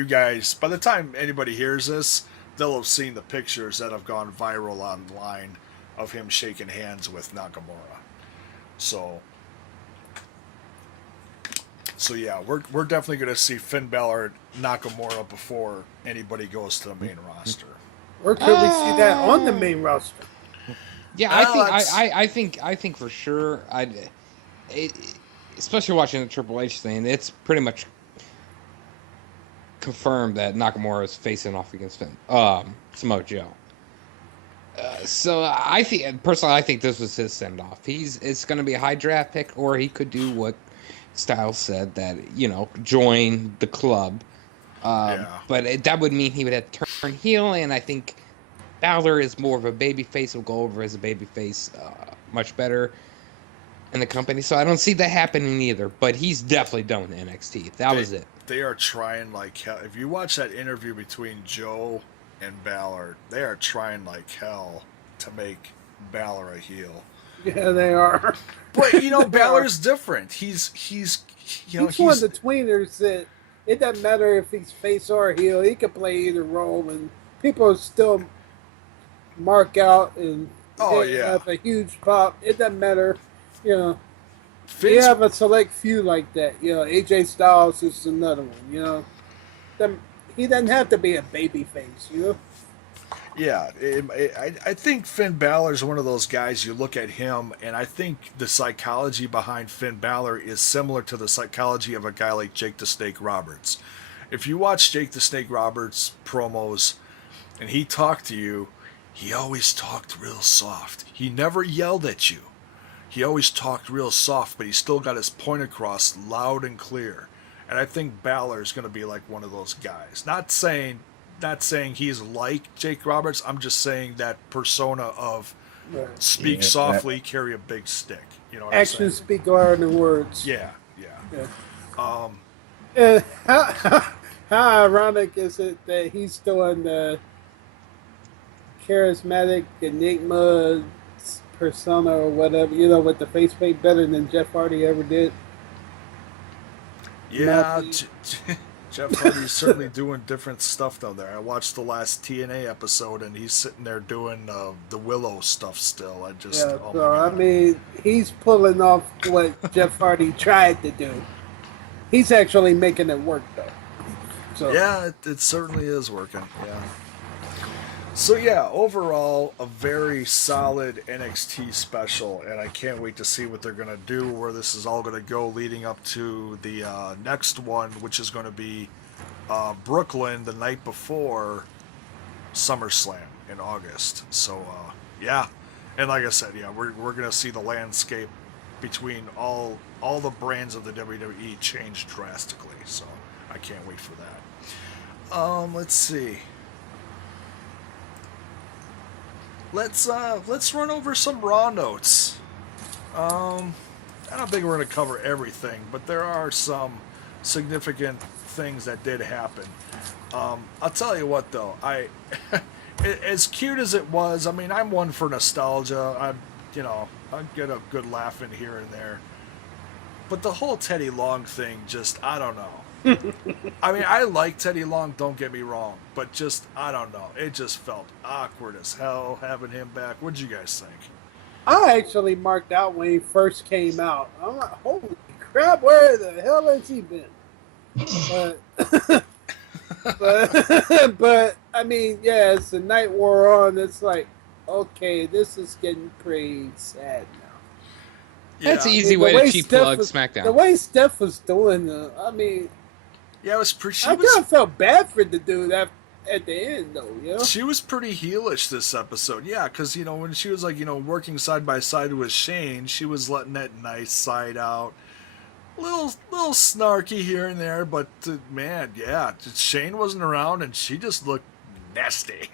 anybody hears this, they'll have seen the pictures that have gone viral online of him shaking hands with Nakamura. So yeah, we're definitely going to see Finn Balor Nakamura before anybody goes to the main roster. Or could we see that on the main roster? Yeah, I think for sure. Especially watching the Triple H thing, it's pretty much confirmed that Nakamura is facing off against Samoa Joe. So I think this was his send off. It's going to be a high draft pick, or he could do what Styles said, that join the club. But that would mean he would have to turn heel, and I think Balor is more of a babyface. Will go over as a babyface much better in the company. So I don't see that happening either. But he's definitely done with NXT. That was it. They are trying like hell. If you watch that interview between Joe and Balor, they are trying like hell to make Balor a heel. Yeah, they are. But Balor's different. He's one of the tweeners that it doesn't matter if he's face or heel. He can play either role, and people still mark out and have a huge pop. It doesn't matter. You have a select few like that. AJ Styles is another one. he doesn't have to be a baby face, you know. Yeah, I think Finn Balor is one of those guys. You look at him, and I think the psychology behind Finn Balor is similar to the psychology of a guy like Jake the Snake Roberts. If you watch Jake the Snake Roberts promos, and he talked to you, he always talked real soft. He never yelled at you. He always talked real soft, but he still got his point across loud and clear. And I think Balor is going to be like one of those guys. Not saying he's like Jake Roberts. I'm just saying that persona of speak softly, carry a big stick. You know what Actions I'm saying? speak louder than words. Yeah. And how ironic is it that he's doing the charismatic Enigma persona or whatever, you know, with the face paint better than Jeff Hardy ever did? Yeah, Jeff Hardy's certainly doing different stuff down there. I watched the last TNA episode, and he's sitting there doing the Willow stuff still. I just, Yeah, oh my so God. I mean, he's pulling off what Jeff Hardy tried to do. He's actually making it work, though. So Yeah, it certainly is working. Yeah. So yeah, overall, a very solid NXT special, and I can't wait to see what they're gonna do, where this is all gonna go, leading up to the next one, which is gonna be Brooklyn the night before SummerSlam in August. So yeah, and like I said, yeah, we're gonna see the landscape between all the brands of the WWE change drastically. So I can't wait for that. Let's see. Let's run over some Raw notes. I don't think we're going to cover everything, but there are some significant things that did happen. I'll tell you what, though, as cute as it was, I mean, I'm one for nostalgia. I get a good laugh in here and there. But the whole Teddy Long thing, just, I don't know. I mean, I like Teddy Long, don't get me wrong, but just, I don't know. It just felt awkward as hell having him back. What'd you guys think? I actually marked out when he first came out. I'm like, holy crap, where the hell has he been? But I mean, yeah, as the night wore on, it's like, okay, this is getting pretty sad now. Yeah. That's an easy way to cheap plug SmackDown. The way Steph was doing it, I mean, Yeah, it was pretty. I kind of felt bad for the dude at the end, though. You know, She was pretty heelish this episode. Yeah, because when she was like working side by side with Shane, she was letting that nice side out. Little snarky here and there, but man, yeah, Shane wasn't around and she just looked nasty.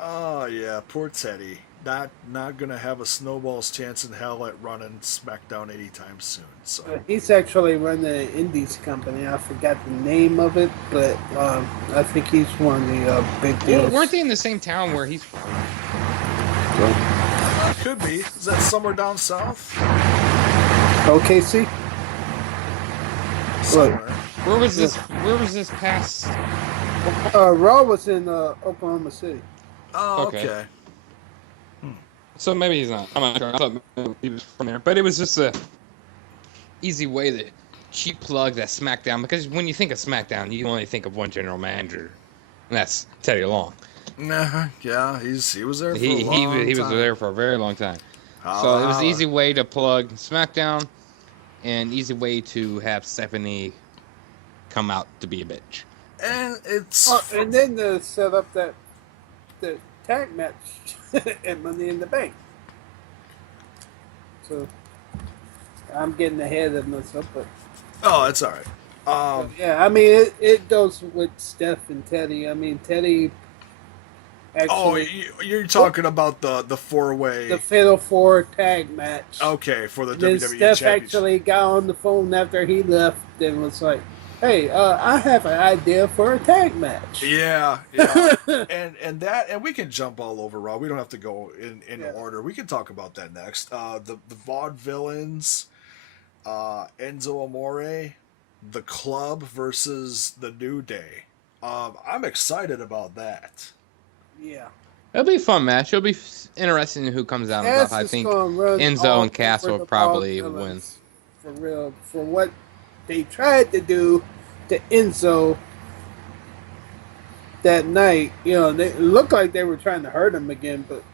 Oh yeah, poor Teddy. Not gonna have a snowball's chance in hell at running SmackDown anytime soon. So he's actually running an Indies company. I forgot the name of it, but I think he's one of the big deals. Well, weren't they in the same town where he's from? could be. Is that somewhere down south? OKC. Somewhere. Where was this past? Raw was in Oklahoma City. Oh, Okay. okay. So maybe he's not. I'm not sure. I thought maybe he was from there, but it was just a easy way to cheap plug that SmackDown, because when you think of SmackDown, you only think of one general manager, and that's Teddy Long. Nah, yeah, he was there for a long time. He was there for a very long time. So it was an easy way to plug SmackDown, and easy way to have Stephanie come out to be a bitch. And it's And then to set up the tag match at Money in the Bank. So I'm getting ahead of myself, but oh, that's all right. yeah, I mean it goes with Steph and Teddy. I mean Teddy. Oh, you're talking about the four-way. The Fatal 4 tag match. Okay, for the And then WWE Steph Championship. actually got on the phone after he left and was like, "Hey, I have an idea for a tag match." Yeah. and we can jump all over Raw. We don't have to go in order. We can talk about that next. The Vaudevillains, Enzo Amore, the Club versus the New Day. I'm excited about that. Yeah. It'll be a fun match. It'll be interesting who comes out on top. I think Enzo and Cass will probably win. For real. For what they tried to do to Enzo that night, it looked like they were trying to hurt him again, but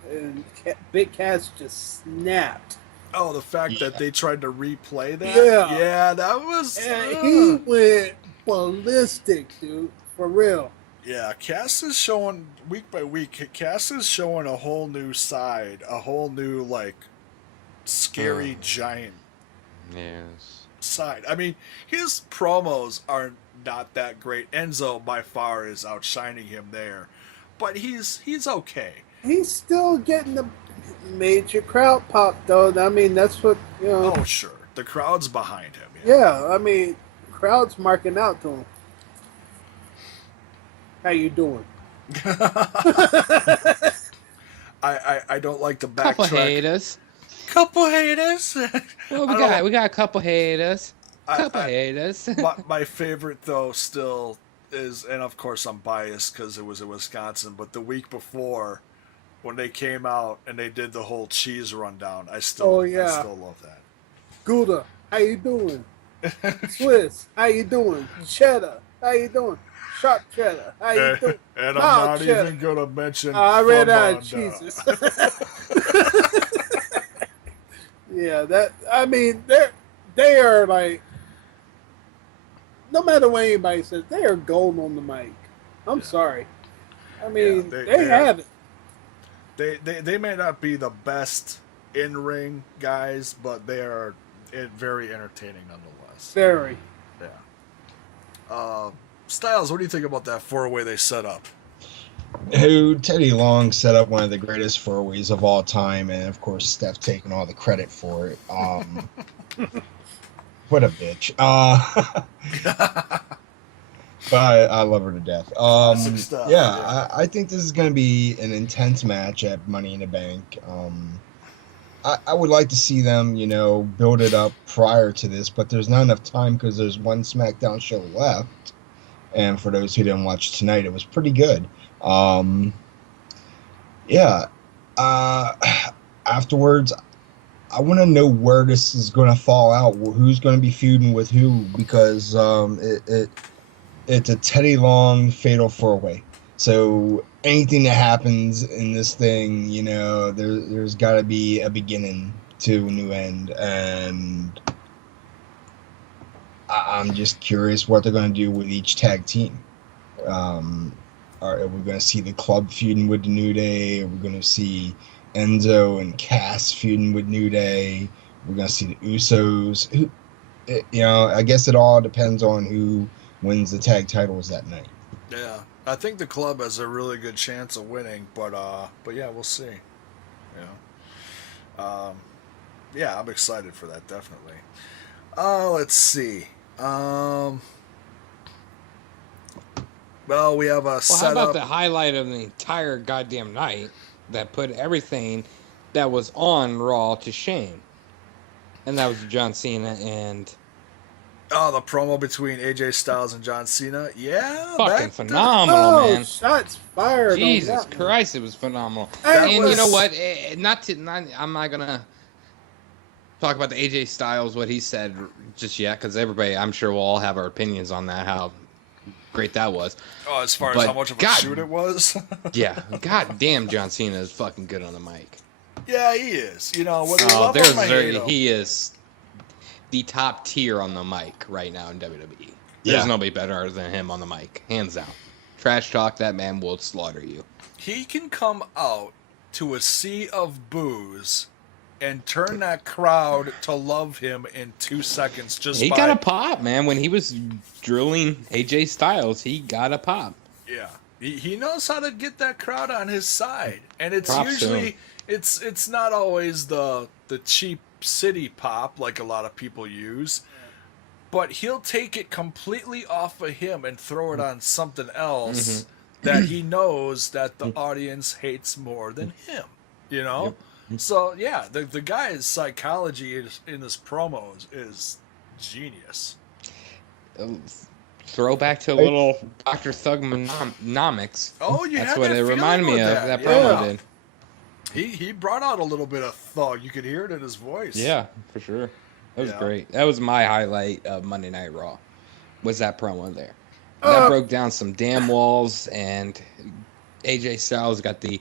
Big Cass just snapped. Oh, the fact that they tried to replay that? Yeah. Yeah, that was... And he went ballistic, dude. For real. Yeah, Cass is showing, week by week, Cass is showing a whole new side, a whole new, like, scary giant Yes. side. I mean, his promos are not that great. Enzo, by far, is outshining him there. But he's okay. He's still getting the major crowd pop, though. I mean, that's what, Oh, sure. The crowd's behind him. Yeah, I mean, crowd's marking out to him. How you doing? I don't like to backtrack. Couple haters. Well, we got a couple haters. Haters. my favorite, though, still is, and of course I'm biased because it was in Wisconsin, but the week before, when they came out and they did the whole cheese rundown, I still love that. Gouda, how you doing? Swiss, how you doing? Cheddar, how you doing? Sharp cheddar, how you doing? And I'm not even going to mention I ran out of cheeses. Yeah, they are like, no matter what anybody says, they are gold on the mic. I'm sorry. I mean, they have it. They may not be the best in-ring guys, but they are very entertaining nonetheless. Very. Yeah. Styles, what do you think about that four-way they set up? Teddy Long set up one of the greatest four-ways of all time, and of course Steph taking all the credit for it. What a bitch. But I love her to death. Stuff, yeah. I think this is going to be an intense match at Money in the Bank. I would like to see them, build it up prior to this, but there's not enough time because there's one SmackDown show left. And for those who didn't watch tonight, it was pretty good. Afterwards, I want to know where this is going to fall out. Who's going to be feuding with who? Because it's a Teddy Long fatal four-way. So anything that happens in this thing, there's got to be a beginning to a new end. And I'm just curious what they're going to do with each tag team. Are we going to see the Club feuding with the New Day? Are we going to see Enzo and Cass feuding with New Day? We're going to see the Usos. I guess it all depends on who wins the tag titles that night. Yeah, I think the Club has a really good chance of winning, but yeah, we'll see. Yeah, I'm excited for that, definitely. Let's see. Well, we have a setup. How about the highlight of the entire goddamn night that put everything that was on Raw to shame? And that was John Cena and... Oh, the promo between AJ Styles and John Cena? Yeah. Fucking phenomenal, man. Shots fired. Jesus Christ, it was phenomenal. You know what? I'm not going to talk about the AJ Styles, what he said just yet, because everybody, I'm sure, will all have our opinions on that, how great that was. Oh, as far as how much of a shoot it was? Yeah. God damn, John Cena is fucking good on the mic. Yeah, he is. Whether you love him or hate him. He is the top tier on the mic right now in WWE. There's nobody better than him on the mic, hands down. Trash talk, that man will slaughter you. He can come out to a sea of boos and turn that crowd to love him in 2 seconds. He got a pop, man. When he was drilling AJ Styles, he got a pop. Yeah, he knows how to get that crowd on his side, and it's usually it's not always the cheap city pop like a lot of people use, but he'll take it completely off of him and throw it on something else that he knows that the audience hates more than him. Yep. So yeah, the guy's psychology in this promos is genius. Throwback to a little Dr. Thugnomics. Oh, that's what it reminded me of. That promo did. He brought out a little bit of thug. You could hear it in his voice. Yeah, for sure. That was great. That was my highlight of Monday Night Raw. was that promo there. And that broke down some damn walls, and AJ Styles got the,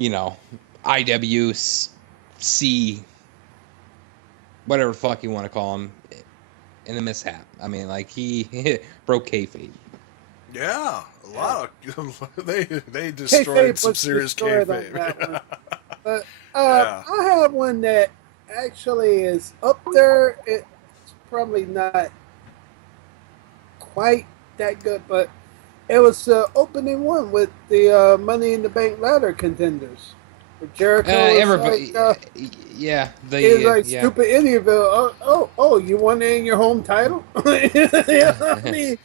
IWC, whatever the fuck you want to call him, in a mishap. I mean, like, he broke kayfabe. Yeah, a lot of they destroyed Kayfabe some was serious destroyed on kayfabe. that one. But Yeah. I have one that actually is up there. It's probably not quite that good, but it was opening one with the Money in the Bank ladder contenders. Where Jericho is Everybody, like, yeah, he's like stupid Idiotville. Oh, you won it in your home title? You know what I mean,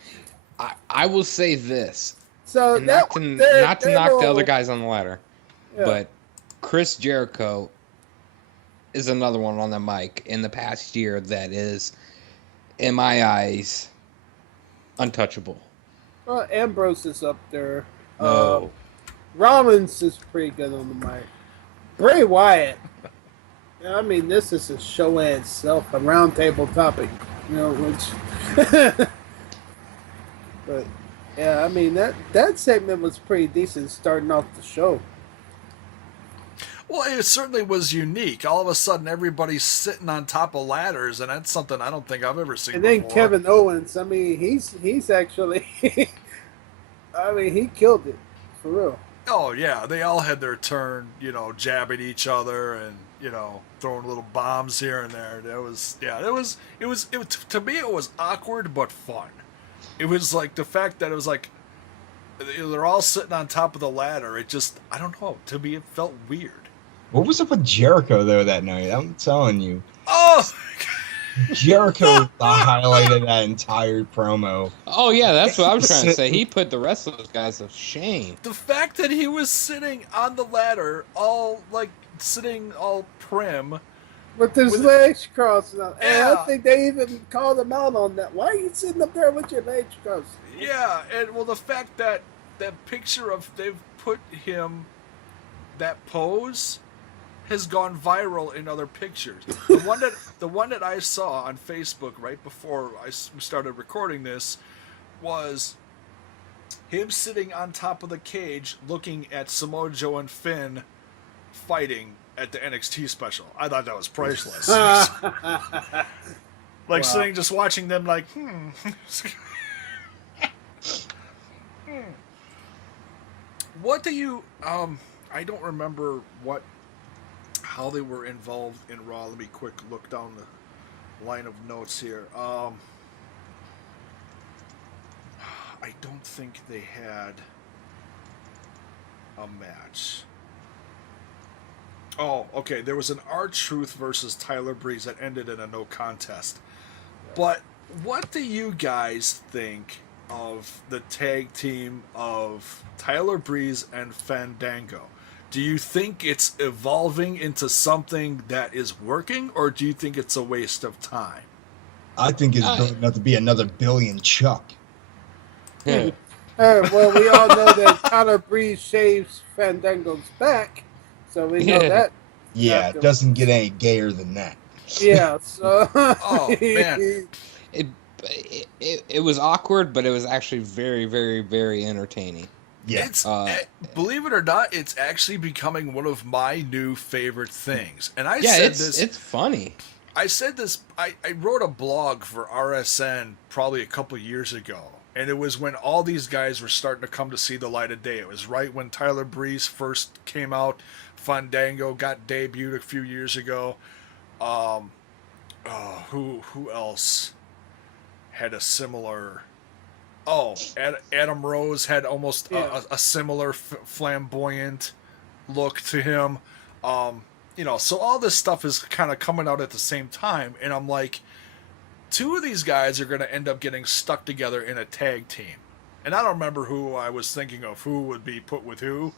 I will say this, so and that not to knock the other guys on the ladder, Yeah. but Chris Jericho is another one on the mic in the past year that is, in my eyes, untouchable. Well, Ambrose is up there. No. Rollins is pretty good on the mic. Bray Wyatt. I mean, this is a show in itself, a roundtable topic, which. But yeah, I mean that segment was pretty decent starting off the show. Well, it certainly was unique. All of a sudden, everybody's sitting on top of ladders, and that's something I don't think I've ever seen And before. then Kevin Owens, I mean, he's actually, I mean, he killed it for real. Oh yeah, they all had their turn, jabbing each other and throwing little bombs here and there. It was to me it was awkward but fun. It was like the fact that it was like they're all sitting on top of the ladder. It just, I don't know, to me it felt weird. What was up with Jericho though that night? I'm telling you. Oh. Jericho was the highlight of that entire promo. Oh yeah, that's what I was trying to say. He put the rest of those guys to shame. The fact that he was sitting on the ladder, sitting all prim, with his legs crossed. And Yeah. I think they even called him out on that. Why are you sitting up there with your legs crossed? Yeah, and well, the fact that picture of they've put him, that pose, has gone viral in other pictures. The one that I saw on Facebook right before we started recording this was him sitting on top of the cage looking at Samoa Joe and Finn fighting at the NXT special. I thought that was priceless. Like sitting just watching them like, What do you I don't remember how they were involved in Raw. Let me quick look down the line of notes here. I don't think they had a match. Oh, okay. There was an R-Truth versus Tyler Breeze that ended in a no contest. But what do you guys think of the tag team of Tyler Breeze and Fandango? Do you think it's evolving into something that is working, or do you think it's a waste of time? I think it's building up to be another Billy and Chuck. Yeah. Well, we all know that Tyler Breeze shaves Fandango's back, so we know that. Yeah, it doesn't get any gayer than that. Yeah, so. Oh, man. It was awkward, but it was actually very, very, very entertaining. Yeah. It's believe it or not, it's actually becoming one of my new favorite things. And it's funny. I said this. I wrote a blog for RSN probably a couple years ago, and it was when all these guys were starting to come to see the light of day. It was right when Tyler Breeze first came out. Fandango got debuted a few years ago. Who else had a similar? Oh, Adam Rose had almost a similar flamboyant look to him. So all this stuff is kind of coming out at the same time, and I'm like, two of these guys are going to end up getting stuck together in a tag team. And I don't remember who I was thinking of who would be put with who,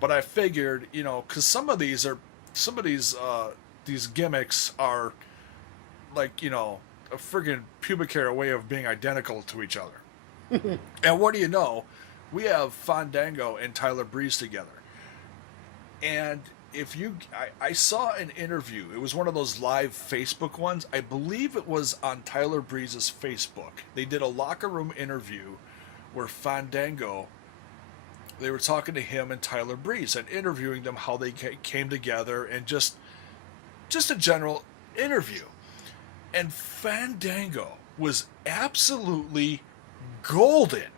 but I figured, because some of these gimmicks are like, a friggin' pubic hair way of being identical to each other. And what do you know? We have Fandango and Tyler Breeze together. And I saw an interview. It was one of those live Facebook ones. I believe it was on Tyler Breeze's Facebook. They did a locker room interview where Fandango, they were talking to him and Tyler Breeze and interviewing them how they came together and just a general interview. And Fandango was absolutely golden.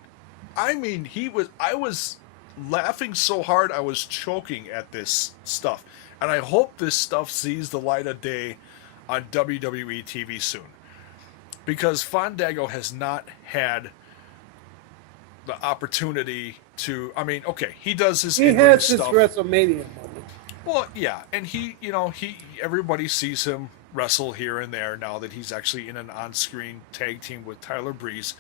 I mean, I was laughing so hard I was choking at this stuff. And I hope this stuff sees the light of day on WWE TV soon. Because Fandango has not had the opportunity to, I mean, okay, he does his He has his stuff. WrestleMania moment. Well, yeah, and everybody sees him wrestle here and there now that he's actually in an on-screen tag team with Tyler Breeze.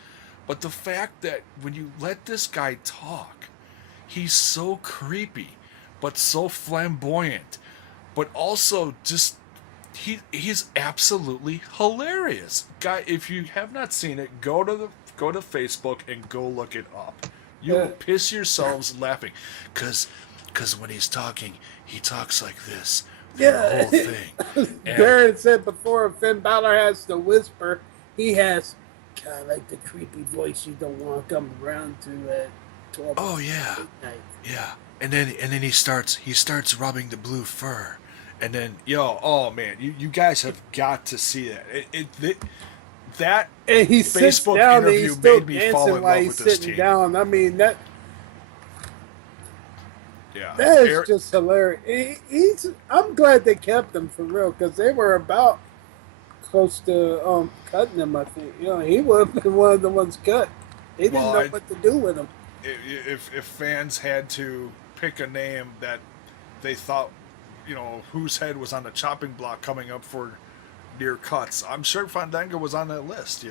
But the fact that when you let this guy talk, he's so creepy, but so flamboyant, but also just he's absolutely hilarious. Guy, if you have not seen it, go to Facebook and go look it up. You'll piss yourselves laughing, cause when he's talking, he talks like this. The whole thing. Barrett said before, Finn Balor has to whisper. He has kind of like the creepy voice you don't want to come around to at 12. Oh yeah, yeah. And then he starts rubbing the blue fur, and then oh man, you guys have got to see that. That and he Facebook down interview and he's still made me fall in love with this team. Down. I mean that. Yeah, that is just hilarious. I'm glad they kept him for real because they were about close to cutting him. I think he would have been one of the ones cut. They didn't know what to do with him. If fans had to pick a name that they thought, whose head was on the chopping block coming up for near cuts, I'm sure Fandango was on that list.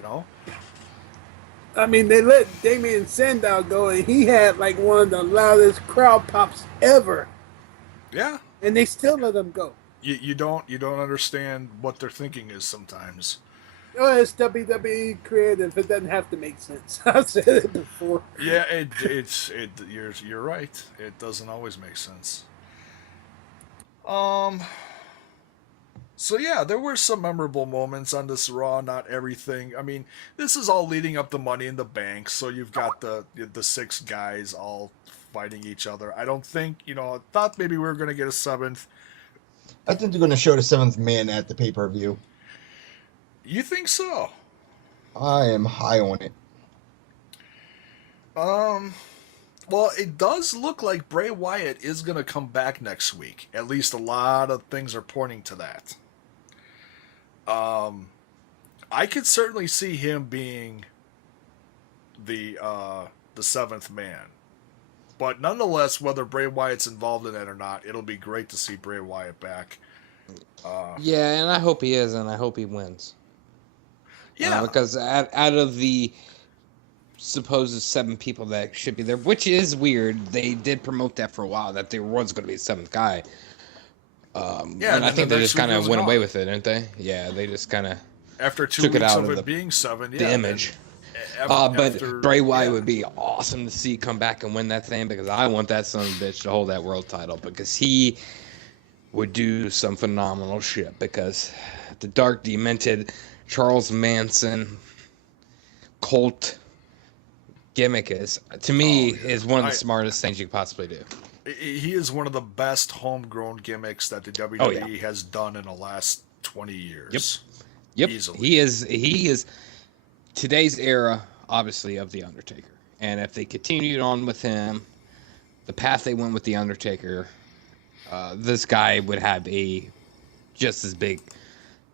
I mean, they let Damien Sandow go, and he had like one of the loudest crowd pops ever. Yeah. And they still let him go. You don't understand what their thinking is sometimes. Oh, it's WWE creative. It doesn't have to make sense. I've said it before. Yeah, you're right. It doesn't always make sense. So yeah, there were some memorable moments on this Raw. Not everything. I mean, this is all leading up to Money in the Bank. So you've got the 6 guys all fighting each other. I don't think I thought maybe we were going to get a 7th. I think they're going to show the 7th man at the pay-per-view. You think so? I am high on it. Well, it does look like Bray Wyatt is going to come back next week. At least a lot of things are pointing to that. I could certainly see him being the 7th man. But nonetheless, whether Bray Wyatt's involved in it or not, it'll be great to see Bray Wyatt back. Yeah, and I hope he is, and I hope he wins. Yeah. Because out of the supposed 7 people that should be there, which is weird, they did promote that for a while, that there was going to be a 7th guy. And I think they just kind of went away with it, didn't they? Yeah, they just kind of after 2 took weeks it out of of it being 7, the image. But Bray Wyatt would be awesome to see come back and win that thing, because I want that son of a bitch to hold that world title, because he would do some phenomenal shit, because the dark, demented Charles Manson cult gimmick is, to me, is one of the smartest things you could possibly do. He is one of the best homegrown gimmicks that the WWE has done in the last 20 years. Yep. Easily. He is today's era, obviously, of The Undertaker. And if they continued on with him, the path they went with The Undertaker, this guy would have a just as big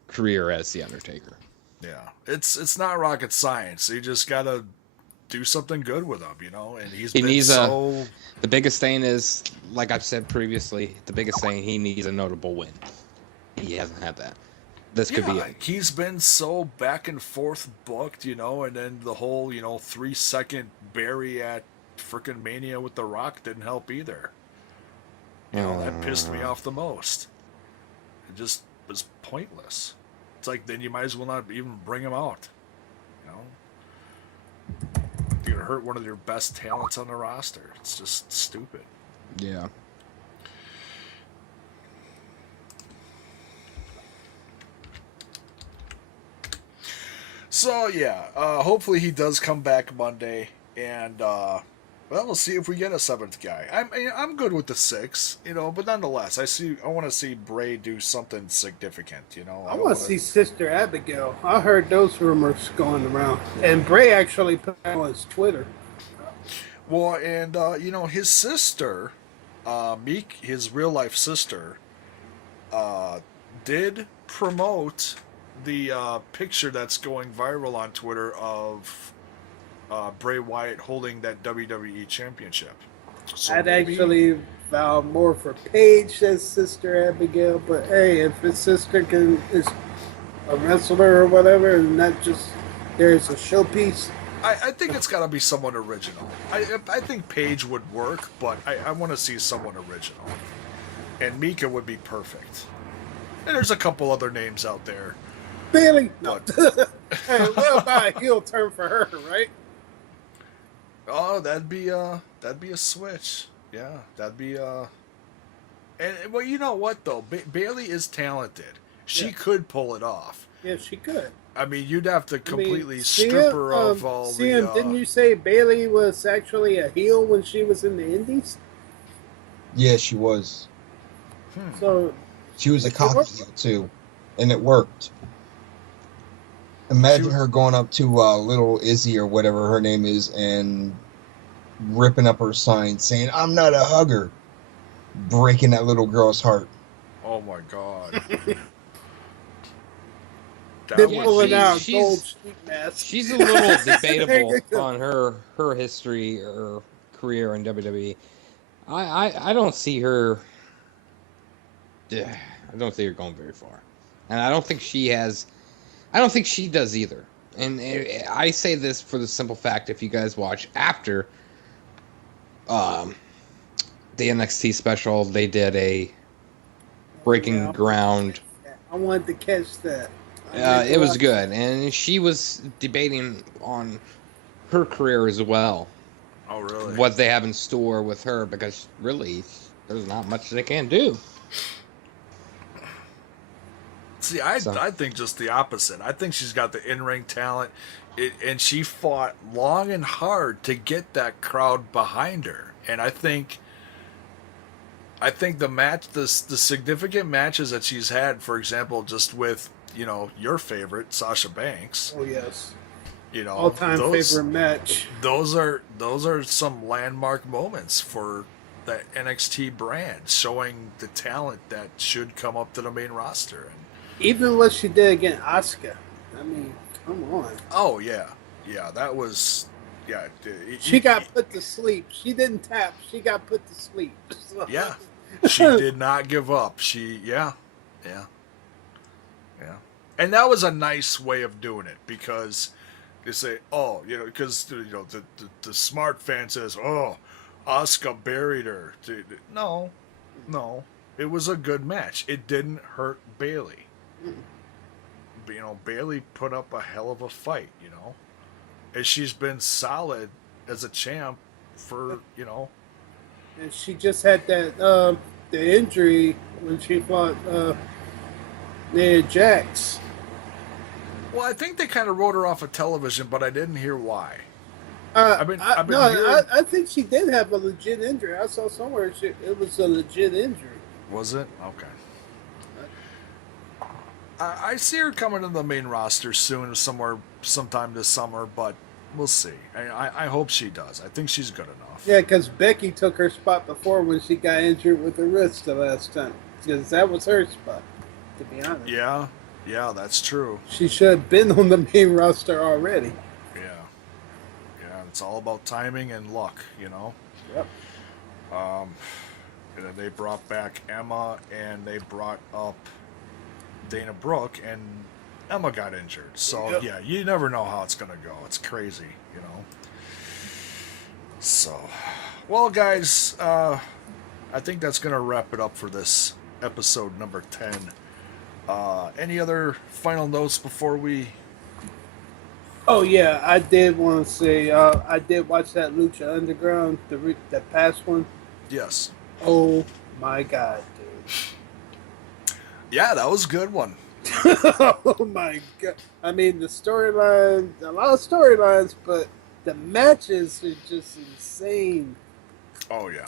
career as The Undertaker. Yeah. It's not rocket science. You just got to do something good with him, and the biggest thing is, like I've said previously, the biggest thing, he needs a notable win. He hasn't had that. This could be it. He's been so back and forth booked, and then the whole, 3-second bury at frickin' Mania with The Rock didn't help either. That pissed me off the most. It just was pointless. It's like, then you might as well not even bring him out. You're gonna hurt one of your best talents on the roster. It's just stupid. Yeah. So yeah, hopefully he does come back Monday, and well, we'll see if we get a seventh guy. I'm good with the six, but nonetheless, I want to see Bray do something significant. I want to see Sister Abigail. I heard those rumors going around, and Bray actually put it on his Twitter. Well, and his sister, Meek, his real life sister, did promote the picture that's going viral on Twitter of Bray Wyatt holding that WWE Championship. So I'd maybe- actually vow more for Paige than Sister Abigail, but hey, if his sister is a wrestler or whatever, and not just there's a showpiece. I think it's got to be someone original. I think Paige would work, but I want to see someone original. And Mika would be perfect. And there's a couple other names out there. Bailey, no. But, Hey, what about a heel turn for her, right? oh, that'd be a switch. Yeah, that'd be And well, you know what though, Bailey is talented. She Yeah. could pull it off. Yeah, she could. I mean, you'd have to completely strip CM, her of all CM, the. didn't you say Bailey was actually a heel when she was in the Indies? Yeah, she was. So She was a It cocky worked. heel too, and it worked. Imagine her going up to little Izzy or whatever her name is and ripping up her sign saying, "I'm not a hugger," breaking that little girl's heart. Oh my god. they're Yeah, pulling out she's- gold sheep mask. She's a little debatable on her history or career in WWE. I don't see her. I don't see her going very far, and I don't think she has. I don't think she does either. And I say this for the simple fact: if you guys watch after the NXT special, they did a breaking Yeah. ground. I wanted to catch that. It was good, and she was debating on her career as well. Oh really? What they have in store with her, because really, there's not much they can do. See, I So- think just the opposite. I think she's got the in-ring talent, and she fought long and hard to get that crowd behind her. And I think the significant matches that she's had, for example, just with your favorite Sasha Banks, Oh yes, you know, all-time those- favorite match. Those are some landmark moments for the NXT brand, showing the talent that should come up to the main roster. And Even what she did against Asuka. I mean, come on. oh yeah, that was She got put to sleep. She didn't tap. She got put to sleep. So- yeah. She did not give up. Yeah. And that was a nice way of doing it, because they say, oh, because the smart fan says, oh, Asuka buried her. No, it was a good match. It didn't hurt Bailey. Bailey put up a hell of a fight. And she's been solid as a champ for. And she just had that the injury when she fought Nia Jax. Well, I think they kind of wrote her off of television, but I didn't hear why. I've been no, hearing- I think she did have a legit injury. I saw somewhere it was a legit injury. Was it? Okay. I see her coming to the main roster soon, sometime this summer, but we'll see. I hope she does. I think she's good enough. Yeah, because Becky took her spot before when she got injured with her wrist the last time. Because that was her spot, to be honest. Yeah, that's true. She should have been on the main roster already. Yeah, it's all about timing and luck, Yep. And then they brought back Emma, and they brought up Dana Brooke, and Emma got injured. So, Yep. yeah, you never know how it's going to go. It's crazy, So, well, guys, I think that's going to wrap it up for this episode number 10. Any other final notes before we... Oh yeah, I did want to say I did watch that Lucha Underground, the past one. Yes. Oh my god, dude! Yeah, that was a good one. Oh my god! I mean, the storyline, a lot of storylines, but the matches are just insane. Oh yeah,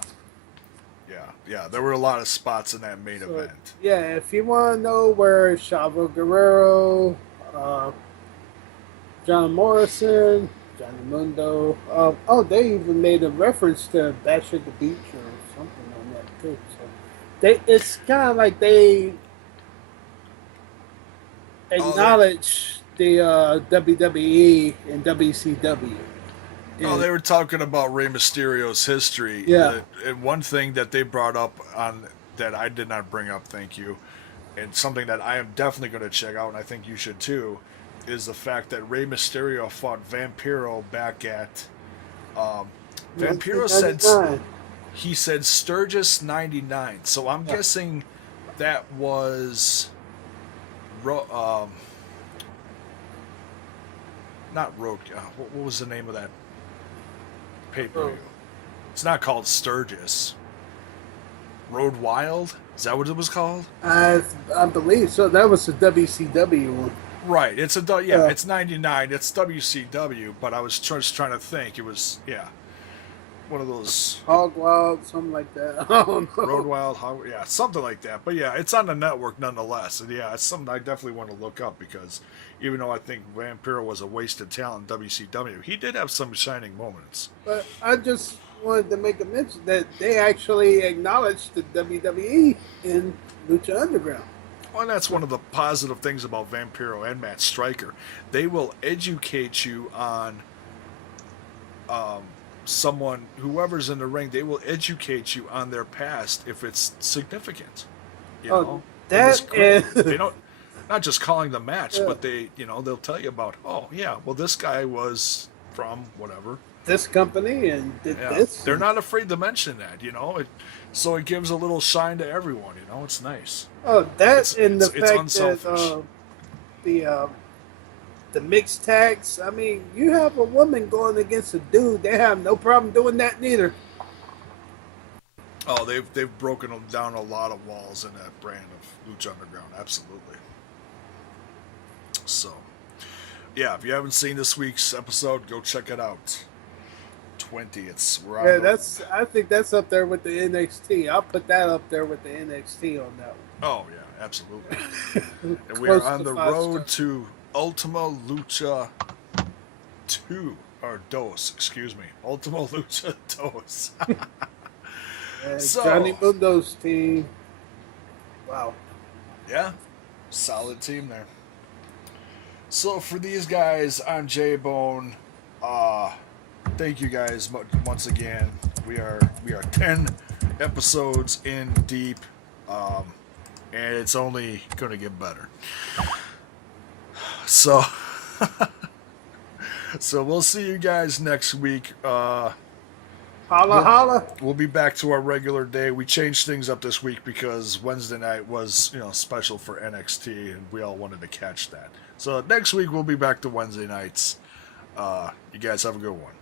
yeah. There were a lot of spots in that main So event. yeah, if you want to know where Chavo Guerrero, uh, John Morrison, Johnny Mundo, oh, they even made a reference to Bash at the Beach or something on that too. So it's kind of like they Oh, they acknowledge the WWE and WCW. oh And they were talking about Rey Mysterio's history. yeah, And one thing that they brought up on that I did not bring up, thank you, and something that I am definitely going to check out, and I think you should too, is the fact that Rey Mysterio fought Vampiro back at. Um, Vampiro said 1999. he said Sturgis '99, so I'm Yeah. guessing that was not Road. What was the name of that pay per view? It's not called Sturgis. Road Wild? Is that what it was called? I believe so. That was the WCW one. Right. It's Uh, it's '99. It's WCW. But I was just trying to think. It was one of those Hog Wild, something like that. I don't Road know. Wild, something like that. But yeah, it's on the network nonetheless. And yeah, it's something I definitely want to look up because even though I think Vampiro was a wasted talent in WCW, he did have some shining moments. But I just wanted to make a mention that they actually acknowledged the WWE in Lucha Underground. Well, and that's one of the positive things about Vampiro and Matt Striker. They will educate you on someone, whoever's in the ring. They will educate you on their past if it's significant. You Oh, know, in this that great. They and don't not just calling the match, yeah, but they'll tell you about. Oh yeah, well this guy was from whatever. this company and did Yeah, this. they're And, not afraid to mention that. So it gives a little shine to everyone. It's nice. oh, that It's and the it's it's fact that unselfish. the the mixed tags. I mean, you have a woman going against a dude. They have no problem doing that neither. Oh, they've broken down a lot of walls in that brand of Lucha Underground. Absolutely. So, yeah, if you haven't seen this week's episode, go check it out. 20. We're on Yeah, the. that's. I think that's up there with the NXT. I'll put that up there with the NXT on that Oh yeah, absolutely. one. And we are Close on to the 5 stars. road to Ultima Lucha 2 or Dos, excuse me. Ultima Lucha Dos. Johnny So, Mundo's team. Wow. yeah, solid team there. So for these guys, I'm J Bone. Uh Thank you guys once again. We are 10 episodes in deep, um, and it's only gonna get better. So so we'll see you guys next week. Holla We'll holla. we'll be back to our regular day. We changed things up this week because Wednesday night was special for NXT, and we all wanted to catch that. So next week we'll be back to Wednesday nights. You guys have a good one.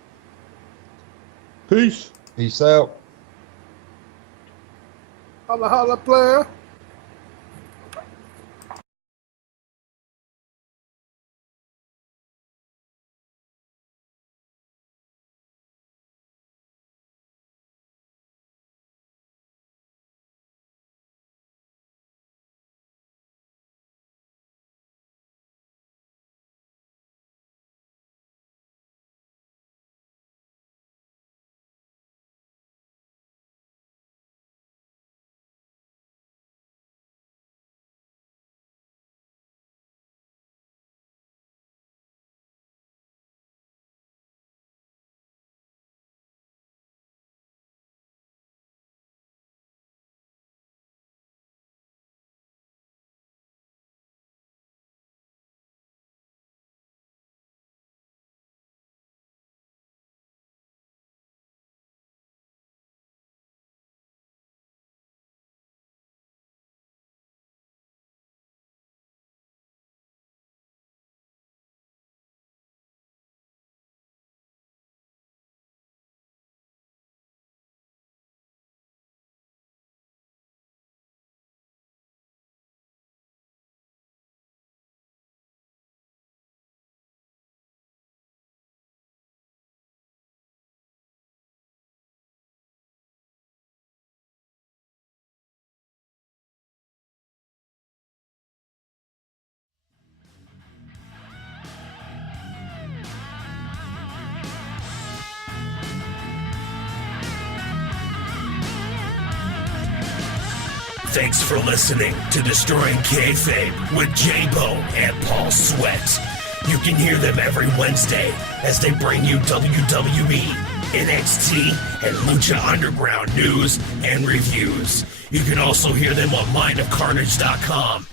Peace. Peace out. Holla holla player. Thanks for listening to Destroying Kayfabe with J-Bo and Paul Sweat. You can hear them every Wednesday as they bring you WWE, NXT, and Lucha Underground news and reviews. You can also hear them on mindofcarnage.com